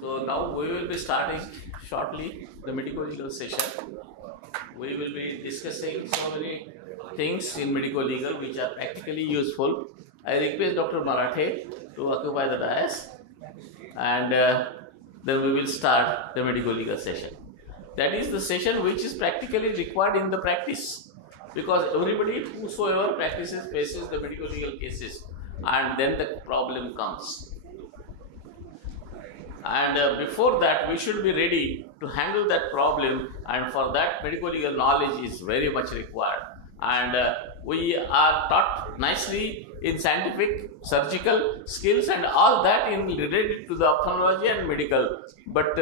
So now we will be starting shortly the medical legal session. We will be discussing so many things in medical legal which are practically useful. I request Dr. Marathe to occupy the dais, and then we will start the medical legal session. That is the session which is practically required in the practice, because everybody whosoever practices faces the medical legal cases, and then the problem comes. And before that, we should be ready to handle that problem, and for that, medical legal knowledge is very much required. And we are taught nicely in scientific, surgical skills, and all that in related to the ophthalmology and medical, but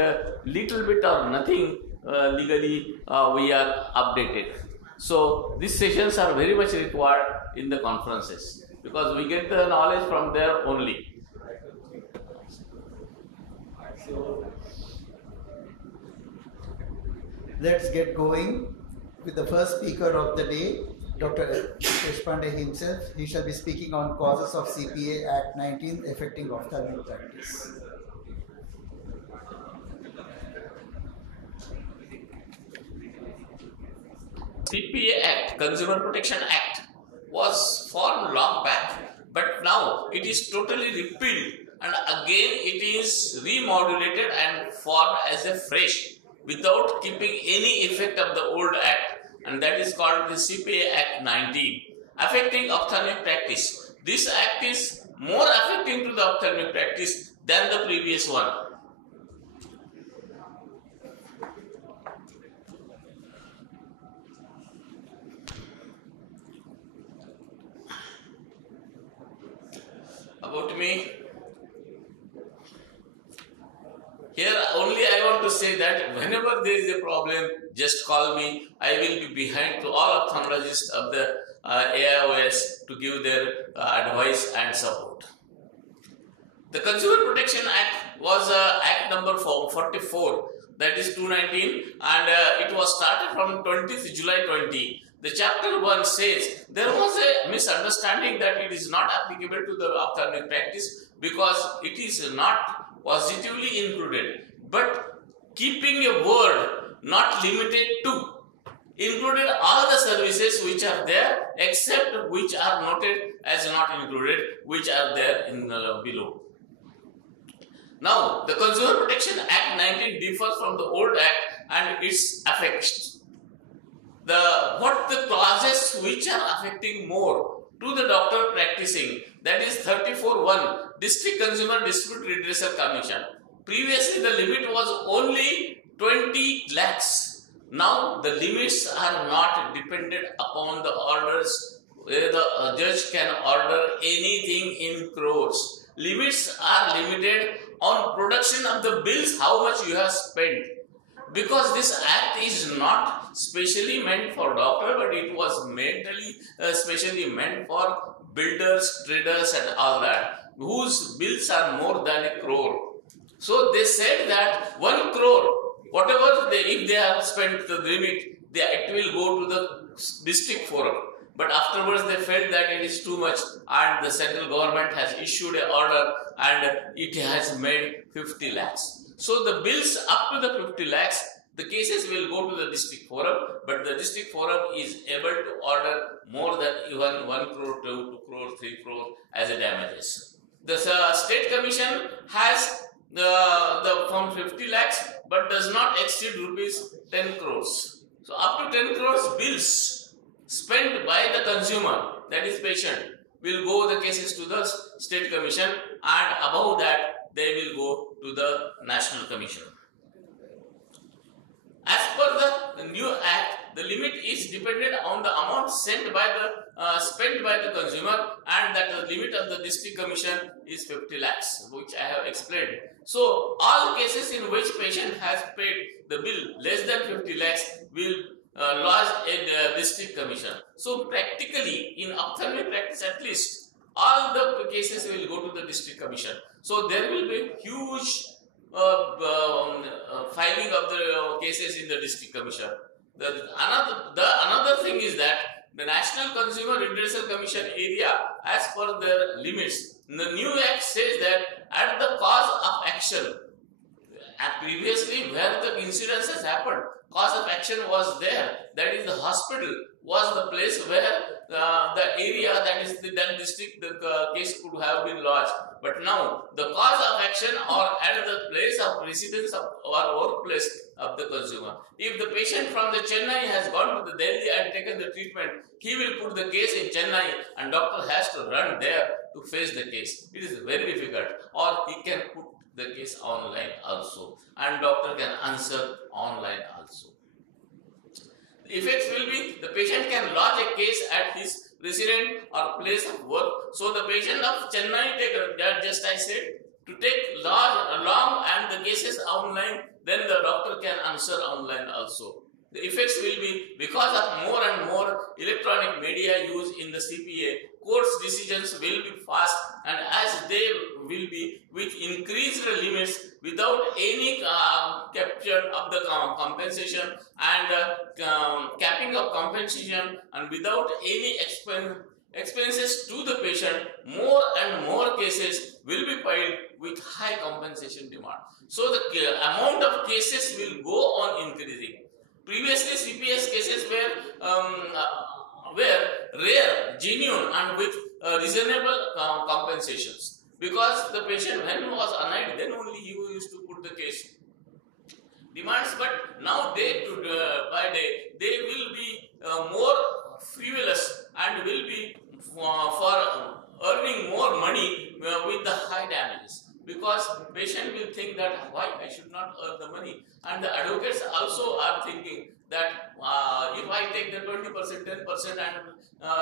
little bit or nothing legally we are updated. So these sessions are very much required in the conferences, because we get the knowledge from there only. Let's get going with the first speaker of the day, Dr. Deshpande himself. He shall be speaking on causes of CPA Act 19 affecting ophthalmic practice. CPA Act, Consumer Protection Act, was formed long back, but now it is totally repealed, and again it is remodulated and formed as a fresh, without keeping any effect of the old act, and that is called the CPA Act 19, affecting ophthalmic practice. This act is more affecting to the ophthalmic practice than the previous one. About me, here only I want to say that whenever there is a problem, just call me. I will be behind to all ophthalmologists of the AIOS to give their advice and support. The Consumer Protection Act was Act number 44, that is 219, and it was started from 20th July 20. The chapter 1 says there was a misunderstanding that it is not applicable to the ophthalmic practice because it is not positively included, but keeping a word not limited to, included all the services which are there except which are noted as not included, which are there in below. Now, the Consumer Protection Act 19 differs from the old act and its effects. What the clauses which are affecting more to the doctor practicing, that is 34(1), District Consumer Dispute Redressal Commission. Previously the limit was only 20 lakhs. Now the limits are not dependent upon the orders, where the judge can order anything in crores. Limits are limited on production of the bills, how much you have spent. Because this act is not specially meant for doctor, but it was specially meant for builders, traders and all that, whose bills are more than a crore. So they said that 1 crore, whatever if they have spent the limit, it will go to the district forum. But afterwards they felt that it is too much, and the central government has issued an order and it has made 50 lakhs. So the bills up to the 50 lakhs, the cases will go to the district forum, but the district forum is able to order more than even 1 crore, 2 crore, 3 crore as a damages. The state commission has the from 50 lakhs but does not exceed rupees 10 crores. So up to 10 crores bills spent by the consumer, that is patient, will go the cases to the state commission, and above that they will go to the national commission. As per the new act, the limit is dependent on the amount spent by the consumer, and that the limit of the district commission is 50 lakhs, which I have explained. So all cases in which patient has paid the bill less than 50 lakhs will lodge a district commission. So practically in ophthalmic practice at least, all the cases will go to the district commission. So there will be huge filing of the cases in the district commission. Another thing is that the National Consumer Redressal Commission area, as per their limits, the new act says that at the cause of action, And previously, where the incidents has happened, cause of action was there. That is, the hospital was the place where the area, that is that district, the case could have been lodged. But now, the cause of action or at the place of residence of or workplace of the consumer. If the patient from the Chennai has gone to the Delhi and taken the treatment, he will put the case in Chennai and doctor has to run there to face the case. It is very difficult. Or he can put the case online also, and doctor can answer online also. The effects will be the patient can lodge a case at his residence or place of work. So the patient of Chennai, just I said, to take long and the cases online, then the doctor can answer online also. The effects will be because of more and more electronic media used in the CPA, court's decisions will be fast, and as they will be with increased limits without any capture of the compensation and capping of compensation, and without any expenses to the patient, more and more cases will be filed with high compensation demand. So the amount of cases will go on increasing. Previously, CPS cases were rare, genuine, and with reasonable compensations. Because the patient, when he was annoyed, then only he used to put the case demands. But now, day by day, they will be more frivolous and will be for earning more money with the high damages. Because patient will think that why I should not earn the money, and the advocates also are thinking that if I take the 20%, 10% and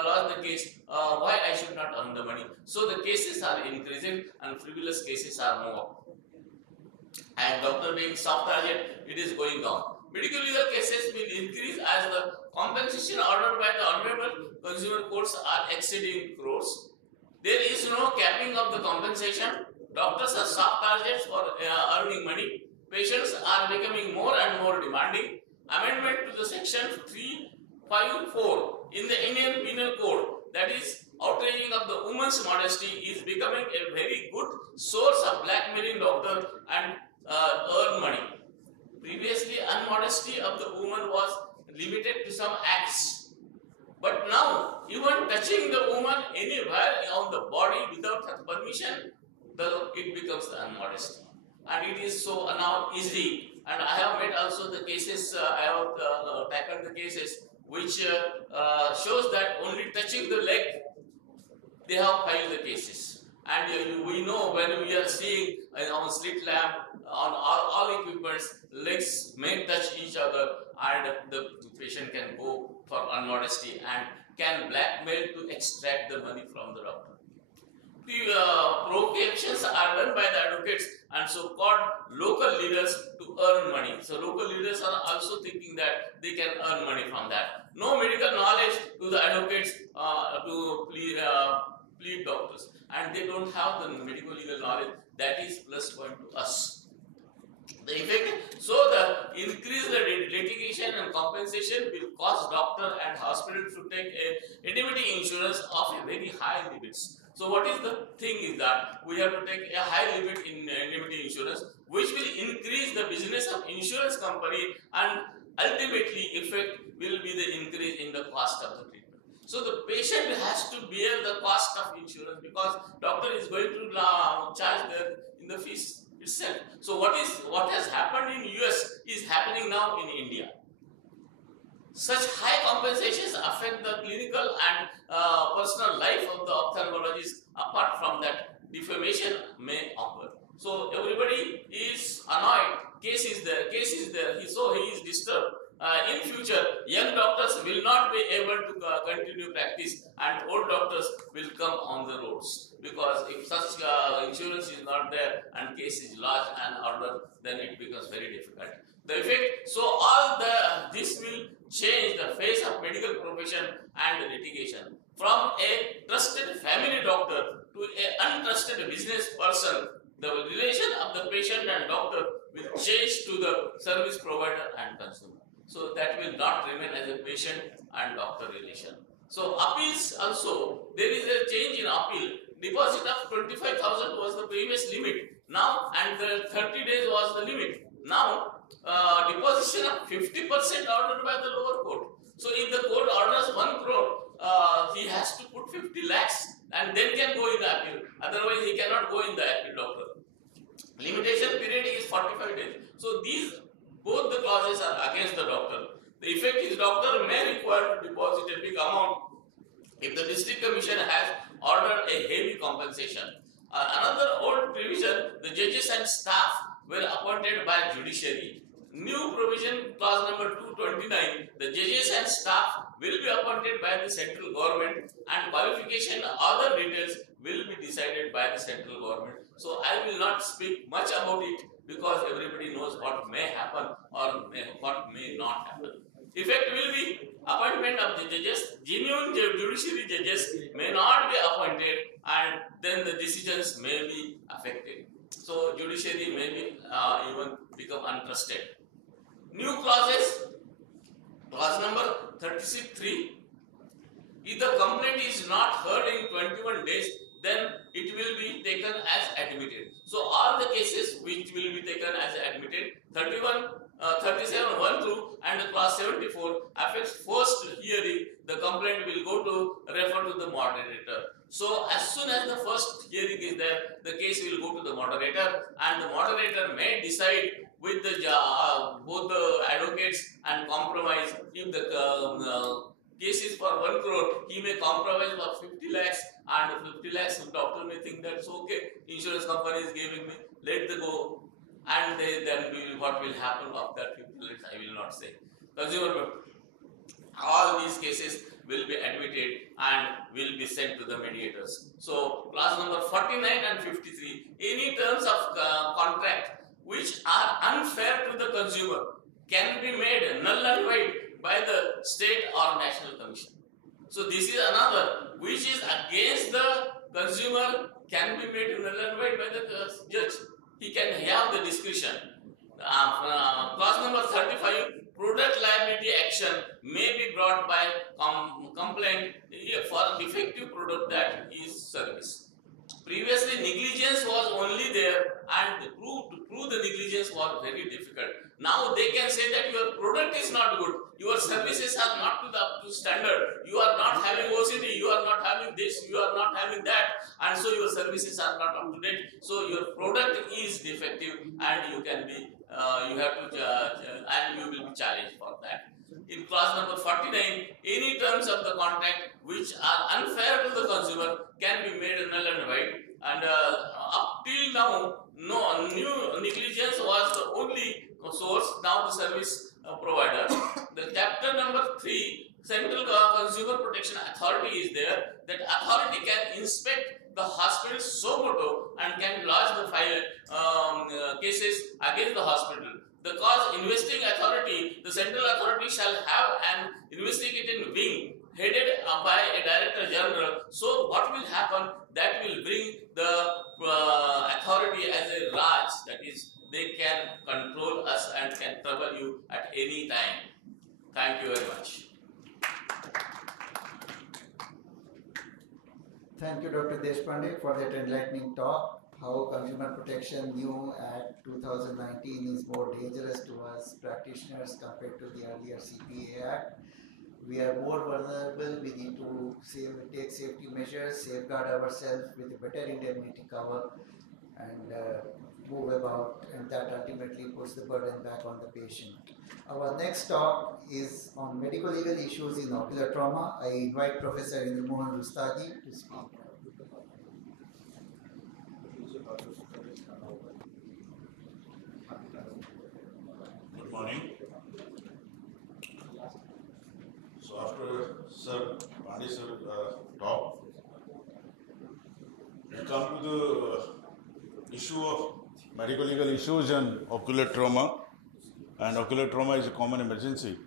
lose the case, why I should not earn the money. So the cases are increasing and frivolous cases are more. And doctor being soft target, it is going down. Medical legal cases will increase as the compensation ordered by the honorable consumer courts are exceeding crores. There is no capping of the compensation. Doctors are soft targets for earning money. Patients are becoming more and more demanding. Amendment to the section 354 in the Indian Penal Code, that is outraging of the woman's modesty, is becoming a very good source of blackmailing doctor and earn money. Previously, unmodesty of the woman was limited to some acts. But now, even touching the woman anywhere on the body without her permission, it becomes the unmodesty. And it is so now easy. And I have made also the cases, I have tackled the cases which shows that only touching the leg, they have filed the cases. And we know when we are seeing on slit lamp, on all equipments, legs may touch each other and the patient can go for unmodesty and can blackmail to extract the money from the doctor. Provocations are done by the advocates and so-called local leaders to earn money. So local leaders are also thinking that they can earn money from that. No medical knowledge to the advocates to plead doctors, and they don't have the medical legal knowledge. That is plus point to us. The effect, so the increase the litigation and compensation will cause doctor and hospital to take a indemnity insurance of a very high limits. So what is the thing is that we have to take a high limit in indemnity insurance, which will increase the business of insurance company, and ultimately effect will be the increase in the cost of the treatment. So the patient has to bear the cost of insurance because doctor is going to charge in the fees itself. So what has happened in US is happening now in India. Such high compensations affect the clinical and personal life of the ophthalmologist. Apart from that, defamation may occur. So everybody is annoyed. Case is there. So he is disturbed. In future, young doctors will not be able to continue practice, and old doctors will come on the roads. Because if such insurance is not there and case is large and ordered, then it becomes very difficult. The effect, so all this will change the face of medical profession and litigation. From a trusted family doctor to an untrusted business person, the relation of the patient and doctor will change to the service provider and consumer. So that will not remain as a patient and doctor relation. So appeals also, there is a change in appeal. Deposit of 25,000 was the previous limit. Now, and the 30 days was was the limit. Now, deposition of 50% ordered by the lower court. So if the court orders 1 crore, he has to put 50 lakhs and then can go in the appeal. Otherwise, he cannot go in the appeal, doctor. Limitation period is 45 days. So these both the clauses are against the doctor. The effect is doctor may require to deposit a big amount if the district commission has ordered a heavy compensation. Another old provision, the judges and staff were appointed by judiciary. New provision, clause number 229, the judges and staff will be appointed by the central government and qualification and other details will be decided by the central government. So I will not speak much about it because everybody knows what may happen or what may not happen. Effect will be appointment of the judges. Genuine judiciary judges may not be appointed and then the decisions may be affected. So judiciary may be even become untrusted. New clauses, clause number 36(3). If the complaint is not heard in 21 days, then it will be taken as admitted. So all the cases which will be taken as admitted, 37 1 through and clause 74 affects first hearing, the complaint will go to refer to the moderator. So as soon as the first hearing is there, the case will go to the moderator and the moderator may decide with the both the advocates and compromise. If the case is for 1 crore, he may compromise for 50 lakhs and 50 lakhs, the doctor may think that's okay, insurance company is giving me, let the go. And then what will happen of that 50 lakhs, I will not say. Consumer, all these cases will be admitted and will be sent to the mediators. So, clause number 49 and 53, any terms of contract which are unfair to the consumer can be made null and void by the state or national commission. So, this is another which is against the consumer can be made null and void by the judge. He can have the discretion. Clause number 35, product liability action may be brought by complaint for defective product that is service. Previously, negligence was only there and to prove the negligence was very difficult. Now they can say that your product is not good, your services are not to the up to standard, you are not having OCD, you are not having this, you are not having that, and so your services are not up to date. So your product is defective and you can be, you have to, and you will be challenged for that. In clause number 49, any terms of the contract which are unfair to the consumer can be made null and void. And up till now, no new negligence was the only source. Now the service provider. The chapter number 3, Central Consumer Protection Authority is there. That authority can inspect the hospital suo motu and can lodge the file cases against the hospital. The cause investing authority, the central authority shall have an investigating wing headed by a director general. So what will happen? That will bring the authority as a Raj, that is, they can control us and can trouble you at any time. Thank you very much. Thank you, Dr. Deshpande, for that enlightening talk. How Consumer Protection New Act 2019 is more dangerous to us practitioners compared to the earlier CPA Act. We are more vulnerable. We need to take safety measures, safeguard ourselves with a better indemnity cover, and move about, and that ultimately puts the burden back on the patient. Our next talk is on medical legal issues in ocular trauma. I invite Professor Indramohan Rustagi to speak. Good morning. So after Sir Pandey sir talk, we come to the issue of medical legal issues and ocular trauma. And ocular trauma is a common emergency.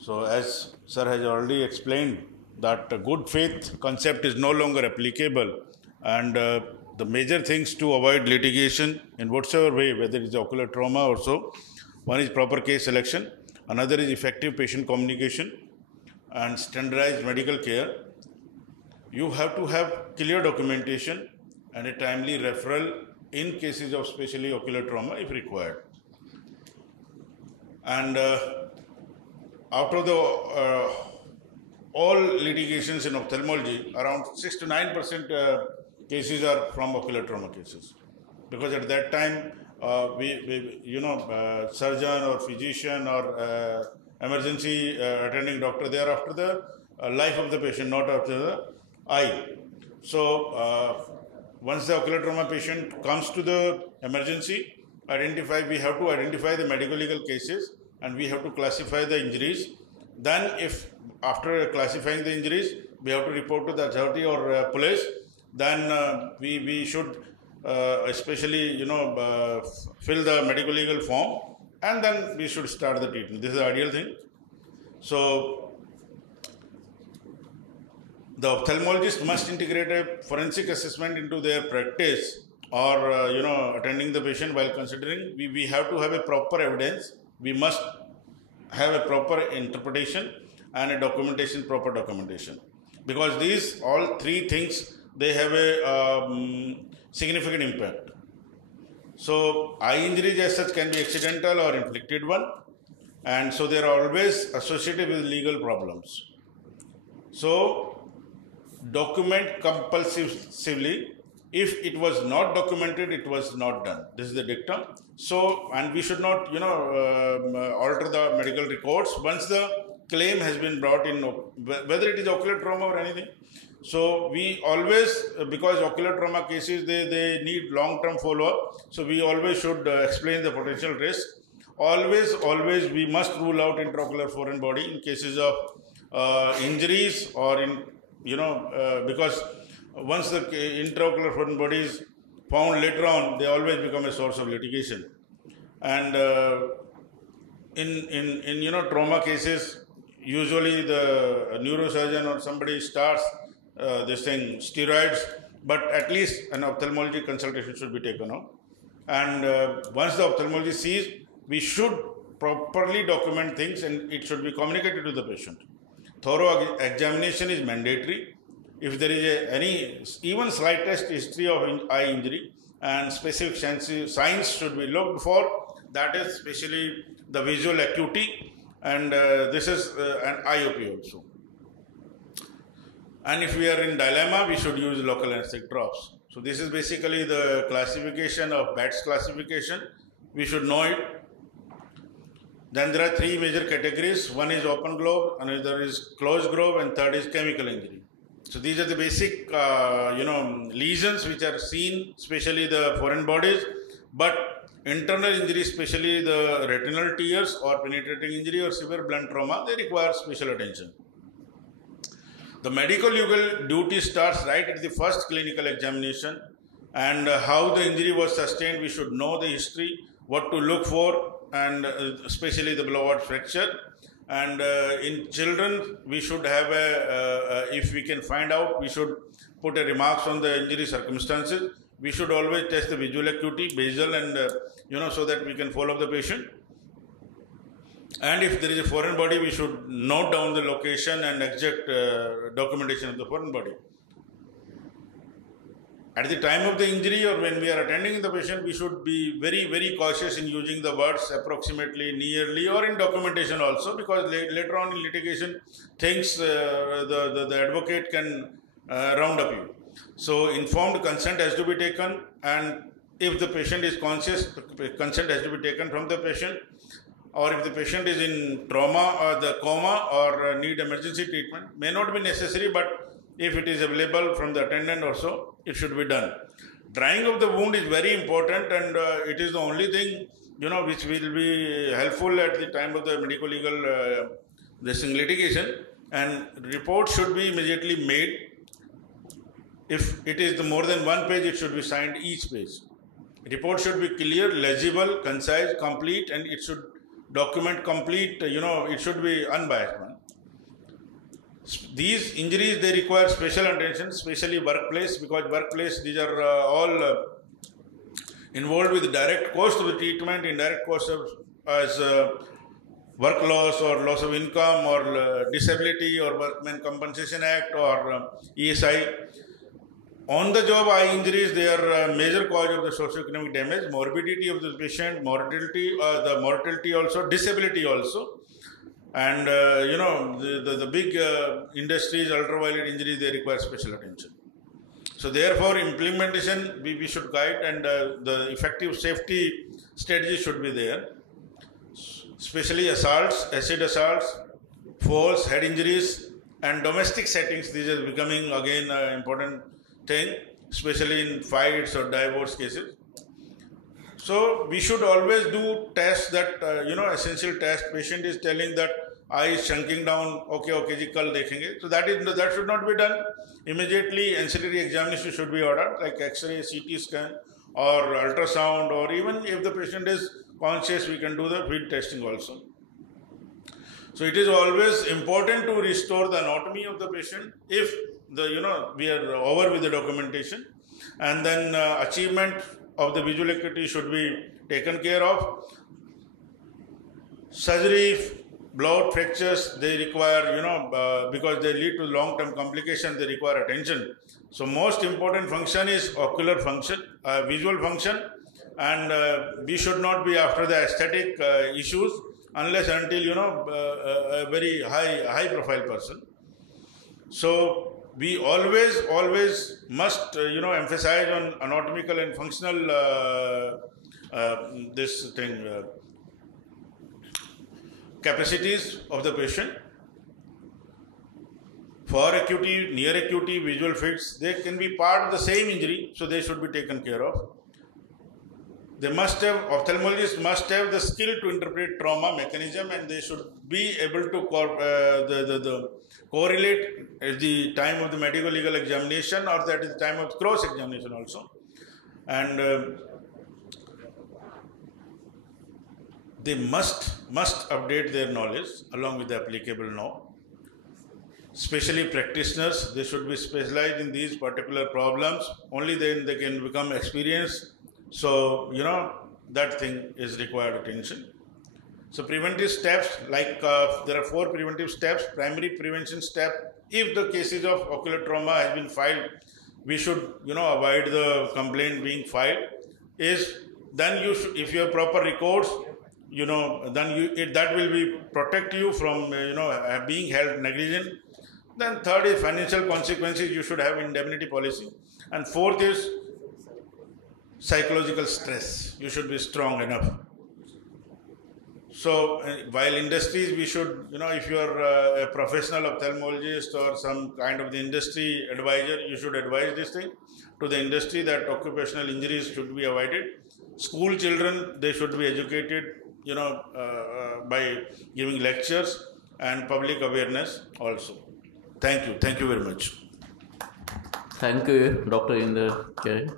So as sir has already explained that good faith concept is no longer applicable, and the major things to avoid litigation in whatsoever way, whether it's ocular trauma or so, one is proper case selection, another is effective patient communication and standardized medical care. You have to have clear documentation and a timely referral in cases of especially ocular trauma if required. And out of the all litigations in ophthalmology, around 6 to 9% cases are from ocular trauma cases, because at that time surgeon or physician or emergency attending doctor, they are after the life of the patient, not after the eye. So once the ocular trauma patient comes to the emergency, we have to identify the medical legal cases and we have to classify the injuries. Then if after classifying the injuries, we have to report to the authority or police, then we should especially fill the medical legal form, and then we should start the treatment. This is the ideal thing. So the ophthalmologist must integrate a forensic assessment into their practice or attending the patient while considering. We have to have a proper evidence. We must have a proper interpretation and a documentation, proper documentation, because these all three things, they have a significant impact. So eye injuries as such can be accidental or inflicted one, and so they are always associated with legal problems. So document compulsively. If it was not documented, it was not done. This is the dictum. So, and we should not, alter the medical records once the claim has been brought in, whether it is ocular trauma or anything. So we always, because ocular trauma cases, they need long-term follow-up. So we always should explain the potential risk. Always we must rule out intraocular foreign body in cases of injuries or in, because once the intraocular foreign body is found later on, they always become a source of litigation. And in trauma cases, usually the neurosurgeon or somebody starts this thing, steroids, but at least an ophthalmology consultation should be taken up. And once the ophthalmologist sees, we should properly document things and it should be communicated to the patient. Thorough examination is mandatory. If there is any even slightest history of eye injury, and specific signs should be looked for, that is especially the visual acuity, and this is an IOP also. And if we are in dilemma, we should use local anesthetic drops. So this is basically the classification of BATS classification. We should know it. Then there are three major categories. One is open globe, another is closed globe, and third is chemical injury. So these are the basic, lesions which are seen, especially the foreign bodies. But internal injury, especially the retinal tears or penetrating injury or severe blunt trauma, they require special attention. The medical legal duty starts right at the first clinical examination, and how the injury was sustained. We should know the history, what to look for, and especially the blowout fracture. And in children, we should have if we can find out, we should put a remarks on the injury circumstances. We should always test the visual acuity, basal, and so that we can follow up the patient. And if there is a foreign body, we should note down the location and exact documentation of the foreign body. At the time of the injury or when we are attending the patient, we should be very, very cautious in using the words approximately, nearly, or in documentation also, because later on in litigation, things the advocate can round up you. So informed consent has to be taken, and if the patient is conscious, consent has to be taken from the patient. Or if the patient is in trauma or the coma or need emergency treatment, may not be necessary, but if it is available from the attendant also, it should be done. Drying of the wound is very important, and it is the only thing which will be helpful at the time of the medical legal litigation. And report should be immediately made. If it is more than one page, it should be signed each page. Report should be clear, legible, concise, complete, and it should document complete. It should be unbiased. These injuries, they require special attention, especially workplace, because workplace, these are all involved with direct cost of the treatment, indirect cost of as work loss or loss of income or disability or Workmen Compensation Act or ESI. On-the-job eye injuries, they are a major cause of the socioeconomic damage, morbidity of the patient, mortality, the mortality also, disability also. And the big industries, ultraviolet injuries, they require special attention. So therefore, implementation we should guide, and the effective safety strategy should be there. Especially assaults, acid assaults, falls, head injuries, and domestic settings. These are becoming again an important thing, especially in fights or divorce cases. So we should always do tests that essential test. Patient is telling that eye is shrinking down. Okay, ji, kal dekhenge. So that should not be done immediately. Ancillary examination should be ordered, like X-ray, CT scan, or ultrasound, or even if the patient is conscious, we can do the field testing also. So it is always important to restore the anatomy of the patient if we are over with the documentation, and then achievement of the visual acuity should be taken care of. Surgery, blood fractures, they require, because they lead to long-term complications, they require attention. So most important function is ocular function, visual function, and we should not be after the aesthetic issues unless until a very high profile person. So we always must emphasize on anatomical and functional capacities of the patient. For acuity, near acuity, visual fits, they can be part of the same injury, so they should be taken care of. Ophthalmologists must have the skill to interpret trauma mechanism, and they should be able to correlate at the time of the medical legal examination, or that is the time of cross examination also. And they must update their knowledge along with the applicable law. Especially practitioners, they should be specialized in these particular problems. Only then they can become experienced. So, that thing is required attention. So preventive steps, like there are 4 preventive steps. Primary prevention step, if the cases of ocular trauma has been filed, we should, avoid the complaint being filed. Then you should, if you have proper records, then that will be protect you from, being held negligent. Then third is financial consequences. You should have indemnity policy. And fourth is psychological stress. You should be strong enough. So while industries, we should, if you are a professional ophthalmologist or some kind of the industry advisor, you should advise this thing to the industry that occupational injuries should be avoided. School children, they should be educated, by giving lectures and public awareness also. Thank you. Thank you very much. Thank you, Dr. Inder.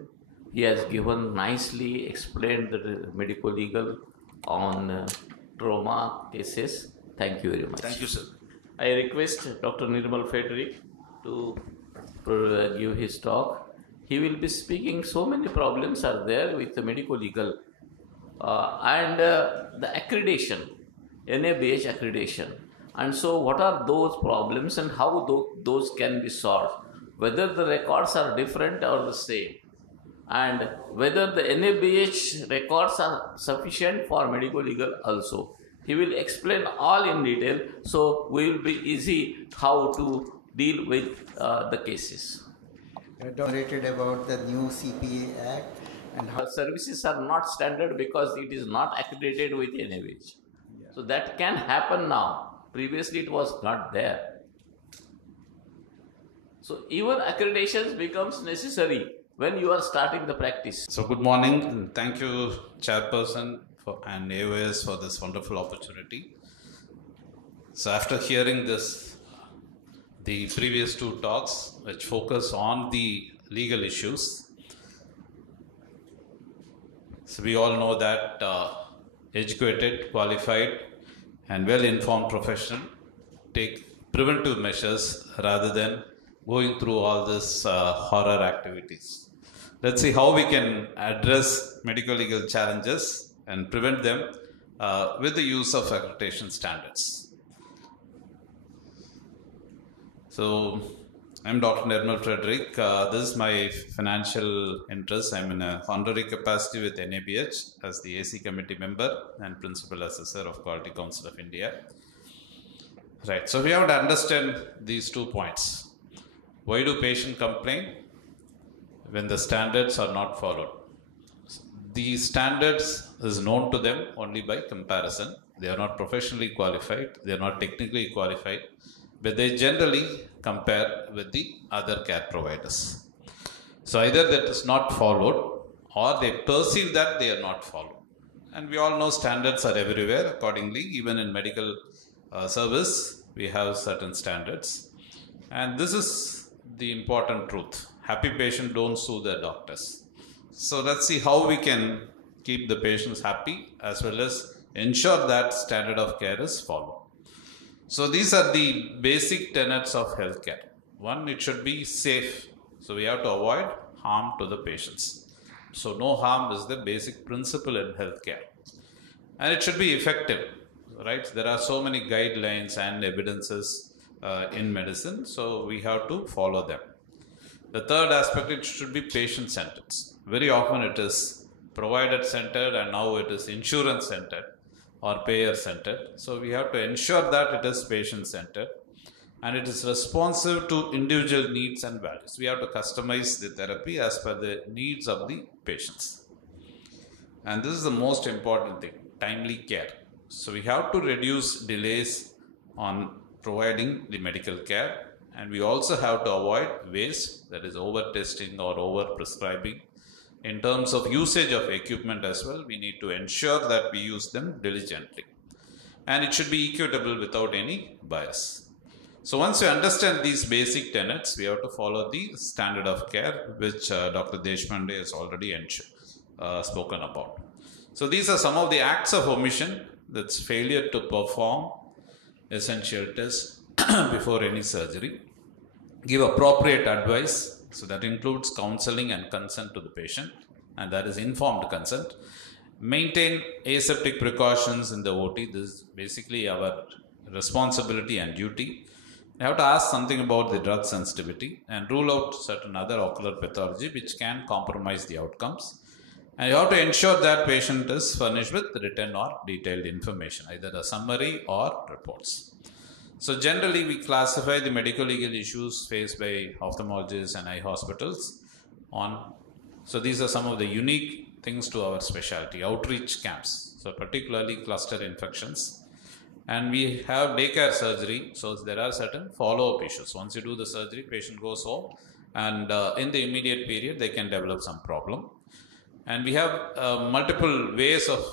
He has nicely explained the medical legal on trauma cases. Thank you very much. Thank you, sir. I request Dr. Nirmal Frederick to give his talk. He will be speaking. So many problems are there with the medical legal and the accreditation, NABH accreditation. And so what are those problems and how those can be solved? Whether the records are different or the same, and whether the NABH records are sufficient for medical legal also. He will explain all in detail, so we will be easy how to deal with the cases. Narrated about the new CPA Act and how services are not standard because it is not accredited with NABH. Yeah. So that can happen now. Previously it was not there. So even accreditation becomes necessary when you are starting the practice. So good morning, and thank you, Chairperson and AOS for this wonderful opportunity. So after hearing the previous 2 talks, which focus on the legal issues, so we all know that educated, qualified, and well-informed professional take preventive measures rather than going through all this horror activities. Let's see how we can address medical legal challenges and prevent them with the use of accreditation standards. So I'm Dr. Nirmal Frederick. This is my financial interest. I'm in a honorary capacity with NABH as the AC committee member and principal assessor of Quality Council of India. Right, so we have to understand these 2 points. Why do patients complain? When the standards are not followed. The standards is known to them only by comparison. They are not professionally qualified, they are not technically qualified, but they generally compare with the other care providers. So either that is not followed or they perceive that they are not followed. And we all know standards are everywhere. Accordingly, even in medical service, we have certain standards. And this is the important truth. Happy patients don't sue their doctors. So let's see how we can keep the patients happy as well as ensure that standard of care is followed. So these are the basic tenets of healthcare. One, it should be safe. So we have to avoid harm to the patients. So no harm is the basic principle in healthcare. And it should be effective, right? There are so many guidelines and evidences in medicine, so we have to follow them. The third aspect, it should be patient-centered. Very often it is provider-centered and now it is insurance-centered or payer-centered. So we have to ensure that it is patient-centered and it is responsive to individual needs and values. We have to customize the therapy as per the needs of the patients. And this is the most important thing, timely care. So we have to reduce delays on providing the medical care, and we also have to avoid waste, that is over testing or over prescribing. In terms of usage of equipment as well, we need to ensure that we use them diligently. And it should be equitable without any bias. So once we understand these basic tenets, we have to follow the standard of care, which Dr. Deshpande has already spoken about. So these are some of the acts of omission, that's failure to perform essential tests before any surgery. Give appropriate advice, so that includes counseling and consent to the patient, and that is informed consent. Maintain aseptic precautions in the OT. This is basically our responsibility and duty. You have to ask something about the drug sensitivity and rule out certain other ocular pathology which can compromise the outcomes. And you have to ensure that patient is furnished with written or detailed information, either a summary or reports. So generally we classify the medical legal issues faced by ophthalmologists and eye hospitals on. So these are some of the unique things to our specialty, outreach camps, so particularly cluster infections. And we have daycare surgery, so there are certain follow-up issues. Once you do the surgery, patient goes home and in the immediate period they can develop some problem. And we have multiple ways of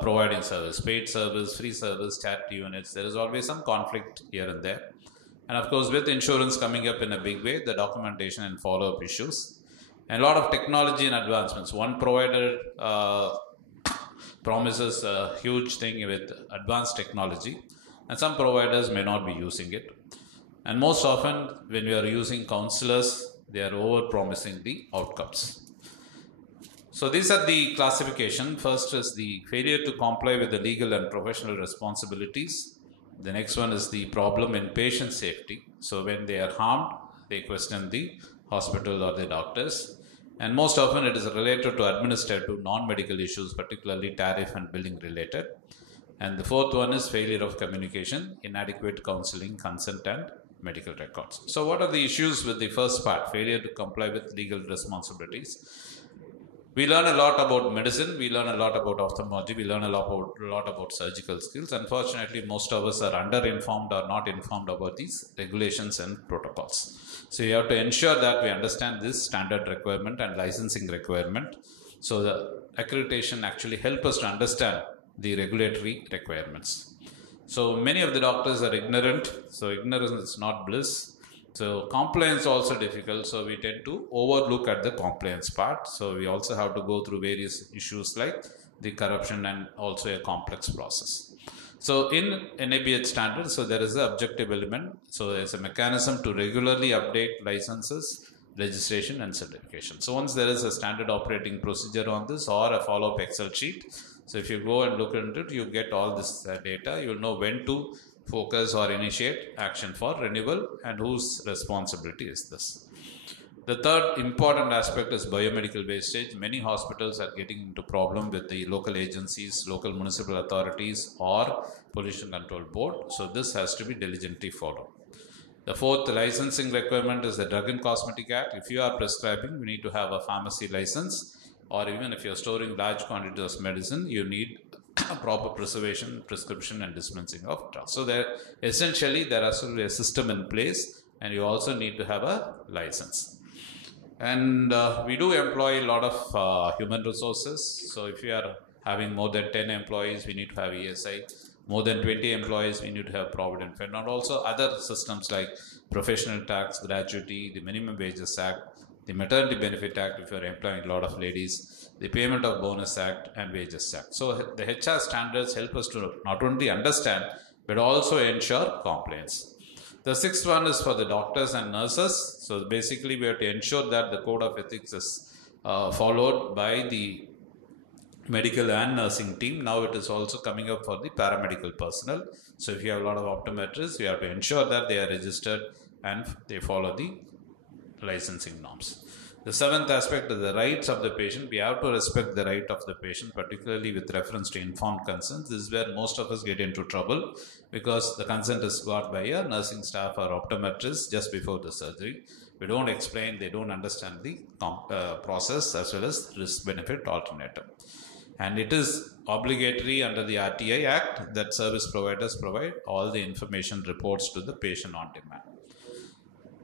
providing service, paid service, free service, charity units. There is always some conflict here and there. And of course, with insurance coming up in a big way, the documentation and follow-up issues. And a lot of technology and advancements. One provider promises a huge thing with advanced technology, and some providers may not be using it. And most often, when we are using counselors, they are over-promising the outcomes. So these are the classification. First is the failure to comply with the legal and professional responsibilities. The next one is the problem in patient safety. So when they are harmed, they question the hospital or the doctors. And most often it is related to administrative non-medical issues, particularly tariff and billing related. And the fourth one is failure of communication, inadequate counseling, consent and medical records. So what are the issues with the first part, failure to comply with legal responsibilities? We learn a lot about medicine, we learn a lot about ophthalmology, we learn a lot about surgical skills. Unfortunately, most of us are under-informed or not informed about these regulations and protocols. So you have to ensure that we understand this standard requirement and licensing requirement. So the accreditation actually help us to understand the regulatory requirements. So many of the doctors are ignorant, so ignorance is not bliss. So compliance is also difficult, so we tend to overlook at the compliance part. So we also have to go through various issues like the corruption and also a complex process. So in NABH standards, so there is an objective element. So there's a mechanism to regularly update licenses, registration and certification. So once there is a standard operating procedure on this or a follow-up Excel sheet, so if you go and look into it, you get all this data. You'll know when to focus or initiate action for renewal, and whose responsibility is this? The third important aspect is biomedical wastage. Many hospitals are getting into problem with the local agencies, local municipal authorities, or pollution control board. So this has to be diligently followed. The fourth licensing requirement is the Drug and Cosmetic Act. If you are prescribing, you need to have a pharmacy license, or even if you're storing large quantities of medicine, you need a proper preservation, prescription, and dispensing of drugs. So there has to be a system in place, and you also need to have a license. And we do employ a lot of human resources. So if you are having more than 10 employees, we need to have ESI. More than 20 employees, we need to have Provident Fund, and also other systems like professional tax, gratuity, the Minimum Wages Act, the Maternity Benefit Act if you are employing a lot of ladies, the Payment of Bonus Act, and Wages Act. So the HR standards help us to not only understand but also ensure compliance. The sixth one is for the doctors and nurses. So basically we have to ensure that the code of ethics is followed by the medical and nursing team. Now it is also coming up for the paramedical personnel. So if you have a lot of optometrists, you have to ensure that they are registered and they follow the licensing norms. The seventh aspect is the rights of the patient. We have to respect the right of the patient, particularly with reference to informed consent. This is where most of us get into trouble, because the consent is got by a nursing staff or optometrist just before the surgery. We don't explain, they don't understand the process as well as risk-benefit alternative. And it is obligatory under the RTI Act that service providers provide all the information reports to the patient on demand.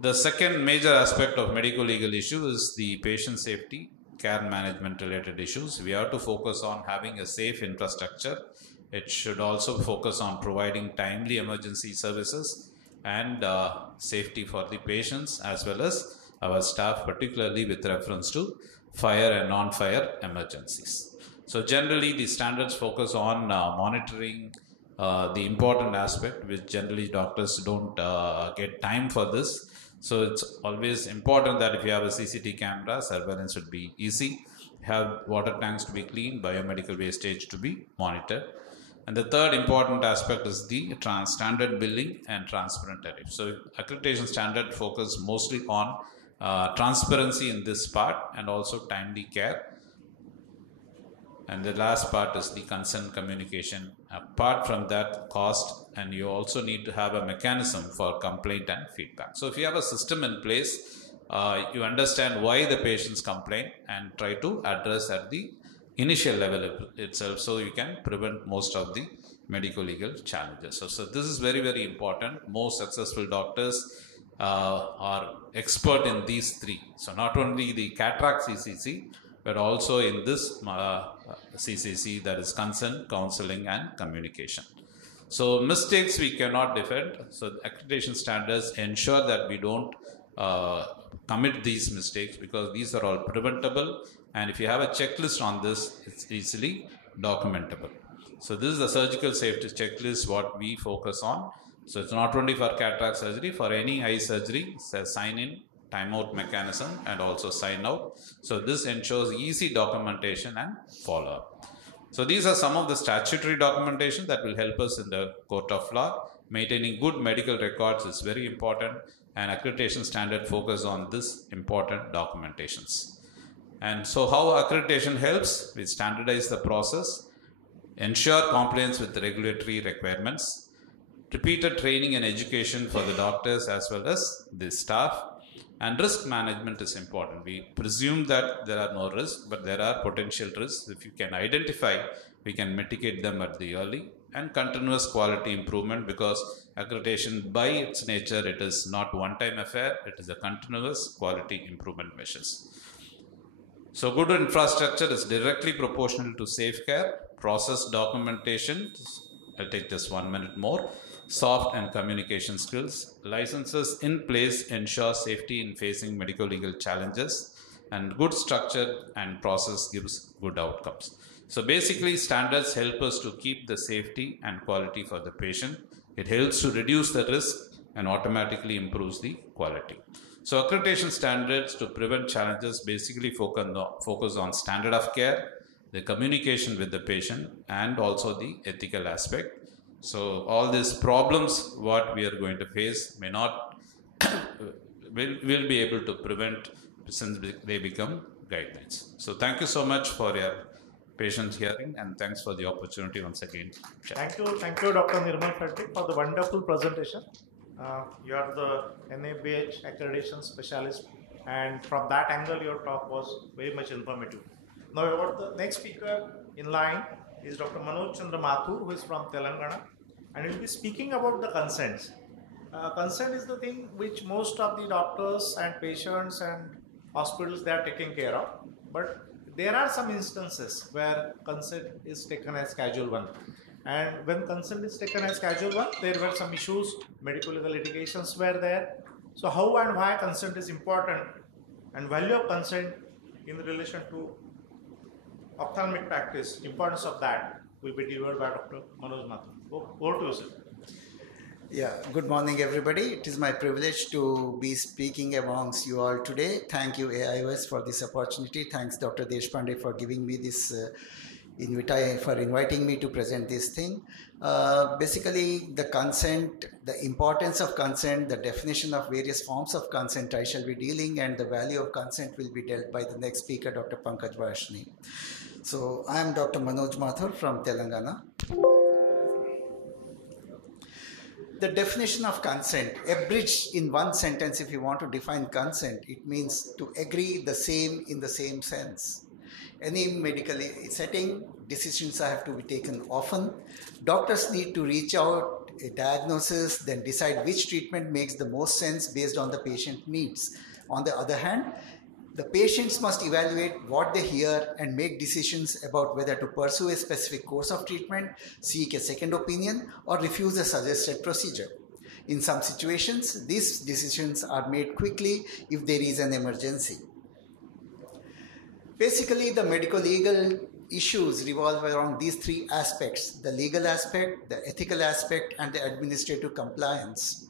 The second major aspect of medical legal issue is the patient safety, care management related issues. We have to focus on having a safe infrastructure. It should also focus on providing timely emergency services and safety for the patients as well as our staff, particularly with reference to fire and non-fire emergencies. So generally the standards focus on monitoring the important aspect, which generally doctors don't get time for this. So it's always important that if you have a CCTV camera, surveillance should be easy, have water tanks to be clean, biomedical wastage to be monitored. And the third important aspect is the standard billing and transparent tariff. So accreditation standard focus mostly on transparency in this part and also timely care. And the last part is the consent communication. Apart from that, cost, and you also need to have a mechanism for complaint and feedback. So if you have a system in place, you understand why the patients complain and try to address at the initial level itself, so you can prevent most of the medical legal challenges. So this is very, very important. Most successful doctors are expert in these three. So not only the cataract CCC, but also in this CCC, that is consent, counseling, and communication. So mistakes we cannot defend. So the accreditation standards ensure that we don't commit these mistakes, because these are all preventable. And if you have a checklist on this, it's easily documentable. So this is the surgical safety checklist, what we focus on. So it's not only for cataract surgery, for any eye surgery, it's a sign in, time out mechanism, and also sign out. So this ensures easy documentation and follow up. So these are some of the statutory documentation that will help us in the court of law. Maintaining good medical records is very important, and accreditation standard focus on this important documentations. And so how accreditation helps? We standardize the process, ensure compliance with the regulatory requirements, repeated training and education for the doctors as well as the staff, and risk management is important. We presume that there are no risks, but there are potential risks. If you can identify, we can mitigate them at the early, and continuous quality improvement, because accreditation by its nature, it is not one-time affair, it is a continuous quality improvement measures. So good infrastructure is directly proportional to safe care, process documentation, I'll take just 1 minute more, soft and communication skills, licenses in place ensure safety in facing medical legal challenges, and good structure and process gives good outcomes. So basically standards help us to keep the safety and quality for the patient. It helps to reduce the risk and automatically improves the quality. So accreditation standards to prevent challenges basically focus on standard of care, the communication with the patient, and also the ethical aspect. So all these problems what we are going to face may not will be able to prevent since they become guidelines. So thank you so much for your patient hearing, and thanks for the opportunity once again. Thank you, Dr. Nirmal Khatri, for the wonderful presentation. You are the NABH accreditation specialist, and from that angle, your talk was very much informative. Now, about the next speaker in line is Dr. Manoj Chandra Mathur, who is from Telangana, and he will be speaking about the consents. Consent is the thing which most of the doctors and patients and hospitals they are taking care of, but there are some instances where consent is taken as casual one. And when consent is taken as casual one, there were some issues, medical legal litigations were there. So how and why consent is important and value of consent in relation to ophthalmic practice, importance of that will be delivered by Dr. Manoj Mathur. Over to you, sir. Yeah, good morning everybody. It is my privilege to be speaking amongst you all today. Thank you AIOS for this opportunity. Thanks Dr. Deshpande for giving me this inviting me to present this thing. Basically the consent, the importance of consent, the definition of various forms of consent I shall be dealing, and the value of consent will be dealt by the next speaker, Dr. Pankaj Varshney. So I am Dr. Manoj Mathur from Telangana. The definition of consent, abridged in one sentence, if you want to define consent, it means to agree the same in the same sense. Any medical setting, decisions have to be taken often. Doctors need to reach out, a diagnosis, then decide which treatment makes the most sense based on the patient needs. On the other hand, the patients must evaluate what they hear and make decisions about whether to pursue a specific course of treatment, seek a second opinion, or refuse a suggested procedure. In some situations, these decisions are made quickly if there is an emergency. Basically, the medical legal issues revolve around these three aspects: the legal aspect, the ethical aspect, and the administrative compliance.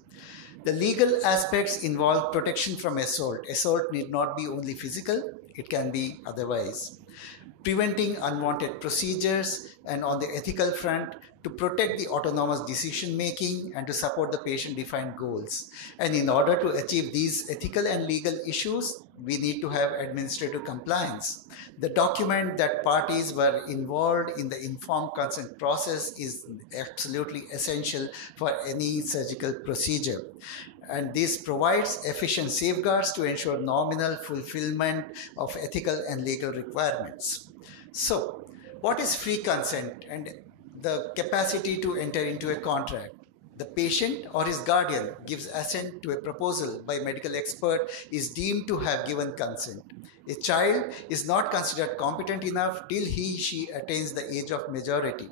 The legal aspects involve protection from assault. Assault need not be only physical, it can be otherwise. Preventing unwanted procedures, and on the ethical front, to protect the autonomous decision making and to support the patient defined goals. And in order to achieve these ethical and legal issues, we need to have administrative compliance. The document that parties were involved in the informed consent process is absolutely essential for any surgical procedure. And this provides efficient safeguards to ensure nominal fulfillment of ethical and legal requirements. So, what is free consent and the capacity to enter into a contract? The patient or his guardian gives assent to a proposal by a medical expert is deemed to have given consent. A child is not considered competent enough till she attains the age of majority.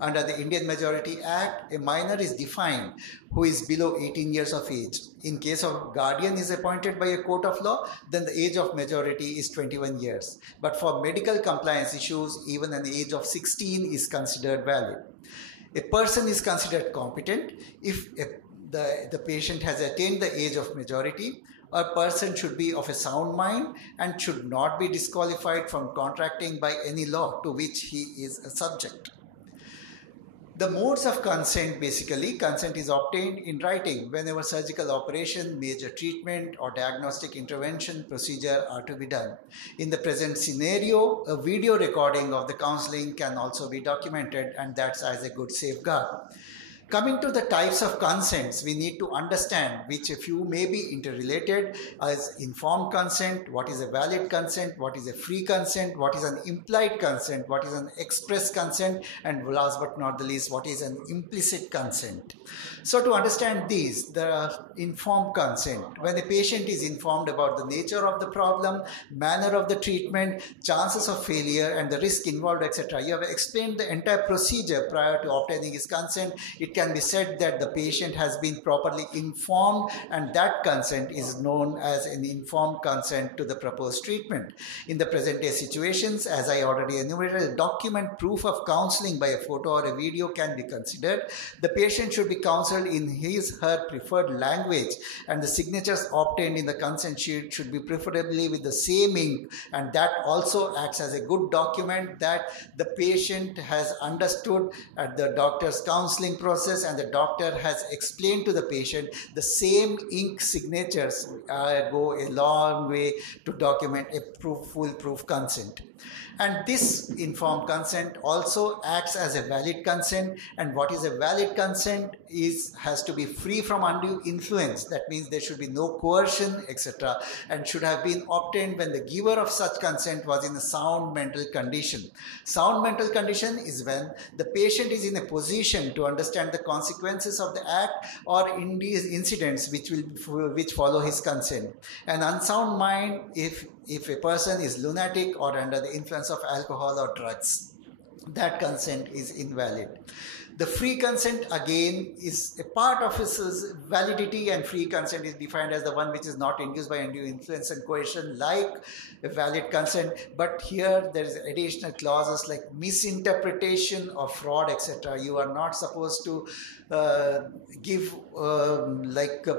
Under the Indian Majority Act, a minor is defined who is below 18 years of age. In case of guardian is appointed by a court of law, then the age of majority is 21 years. But for medical compliance issues, even an age of 16 is considered valid. A person is considered competent if the patient has attained the age of majority. A person should be of a sound mind and should not be disqualified from contracting by any law to which he is a subject. The modes of consent, basically, consent is obtained in writing whenever surgical operation, major treatment, or diagnostic intervention procedure are to be done. In the present scenario, a video recording of the counseling can also be documented, and that's as a good safeguard. Coming to the types of consents, we need to understand which a few may be interrelated as informed consent, what is a valid consent, what is a free consent, what is an implied consent, what is an express consent, and last but not the least, what is an implicit consent. So to understand these, there are informed consent. When a patient is informed about the nature of the problem, manner of the treatment, chances of failure, and the risk involved, etc. You have explained the entire procedure prior to obtaining his consent. It can can be said that the patient has been properly informed, and that consent is known as an informed consent to the proposed treatment. In the present day situations, as I already enumerated, a document proof of counseling by a photo or a video can be considered. The patient should be counseled in his/her preferred language, and the signatures obtained in the consent sheet should be preferably with the same ink, and that also acts as a good document that the patient has understood at the doctor's counseling process, and the doctor has explained to the patient. The same ink signatures go a long way to document a full proof consent. And this informed consent also acts as a valid consent. And what is a valid consent has to be free from undue influence. That means there should be no coercion, etc., and should have been obtained when the giver of such consent was in a sound mental condition. Sound mental condition is when the patient is in a position to understand the consequences of the act or incidents which follow his consent. An unsound mind, if a person is lunatic or under the influence of alcohol or drugs, that consent is invalid. The free consent again is a part of its validity, and free consent is defined as the one which is not induced by undue influence and coercion like a valid consent. But here there is additional clauses like misinterpretation or fraud, etc. You are not supposed to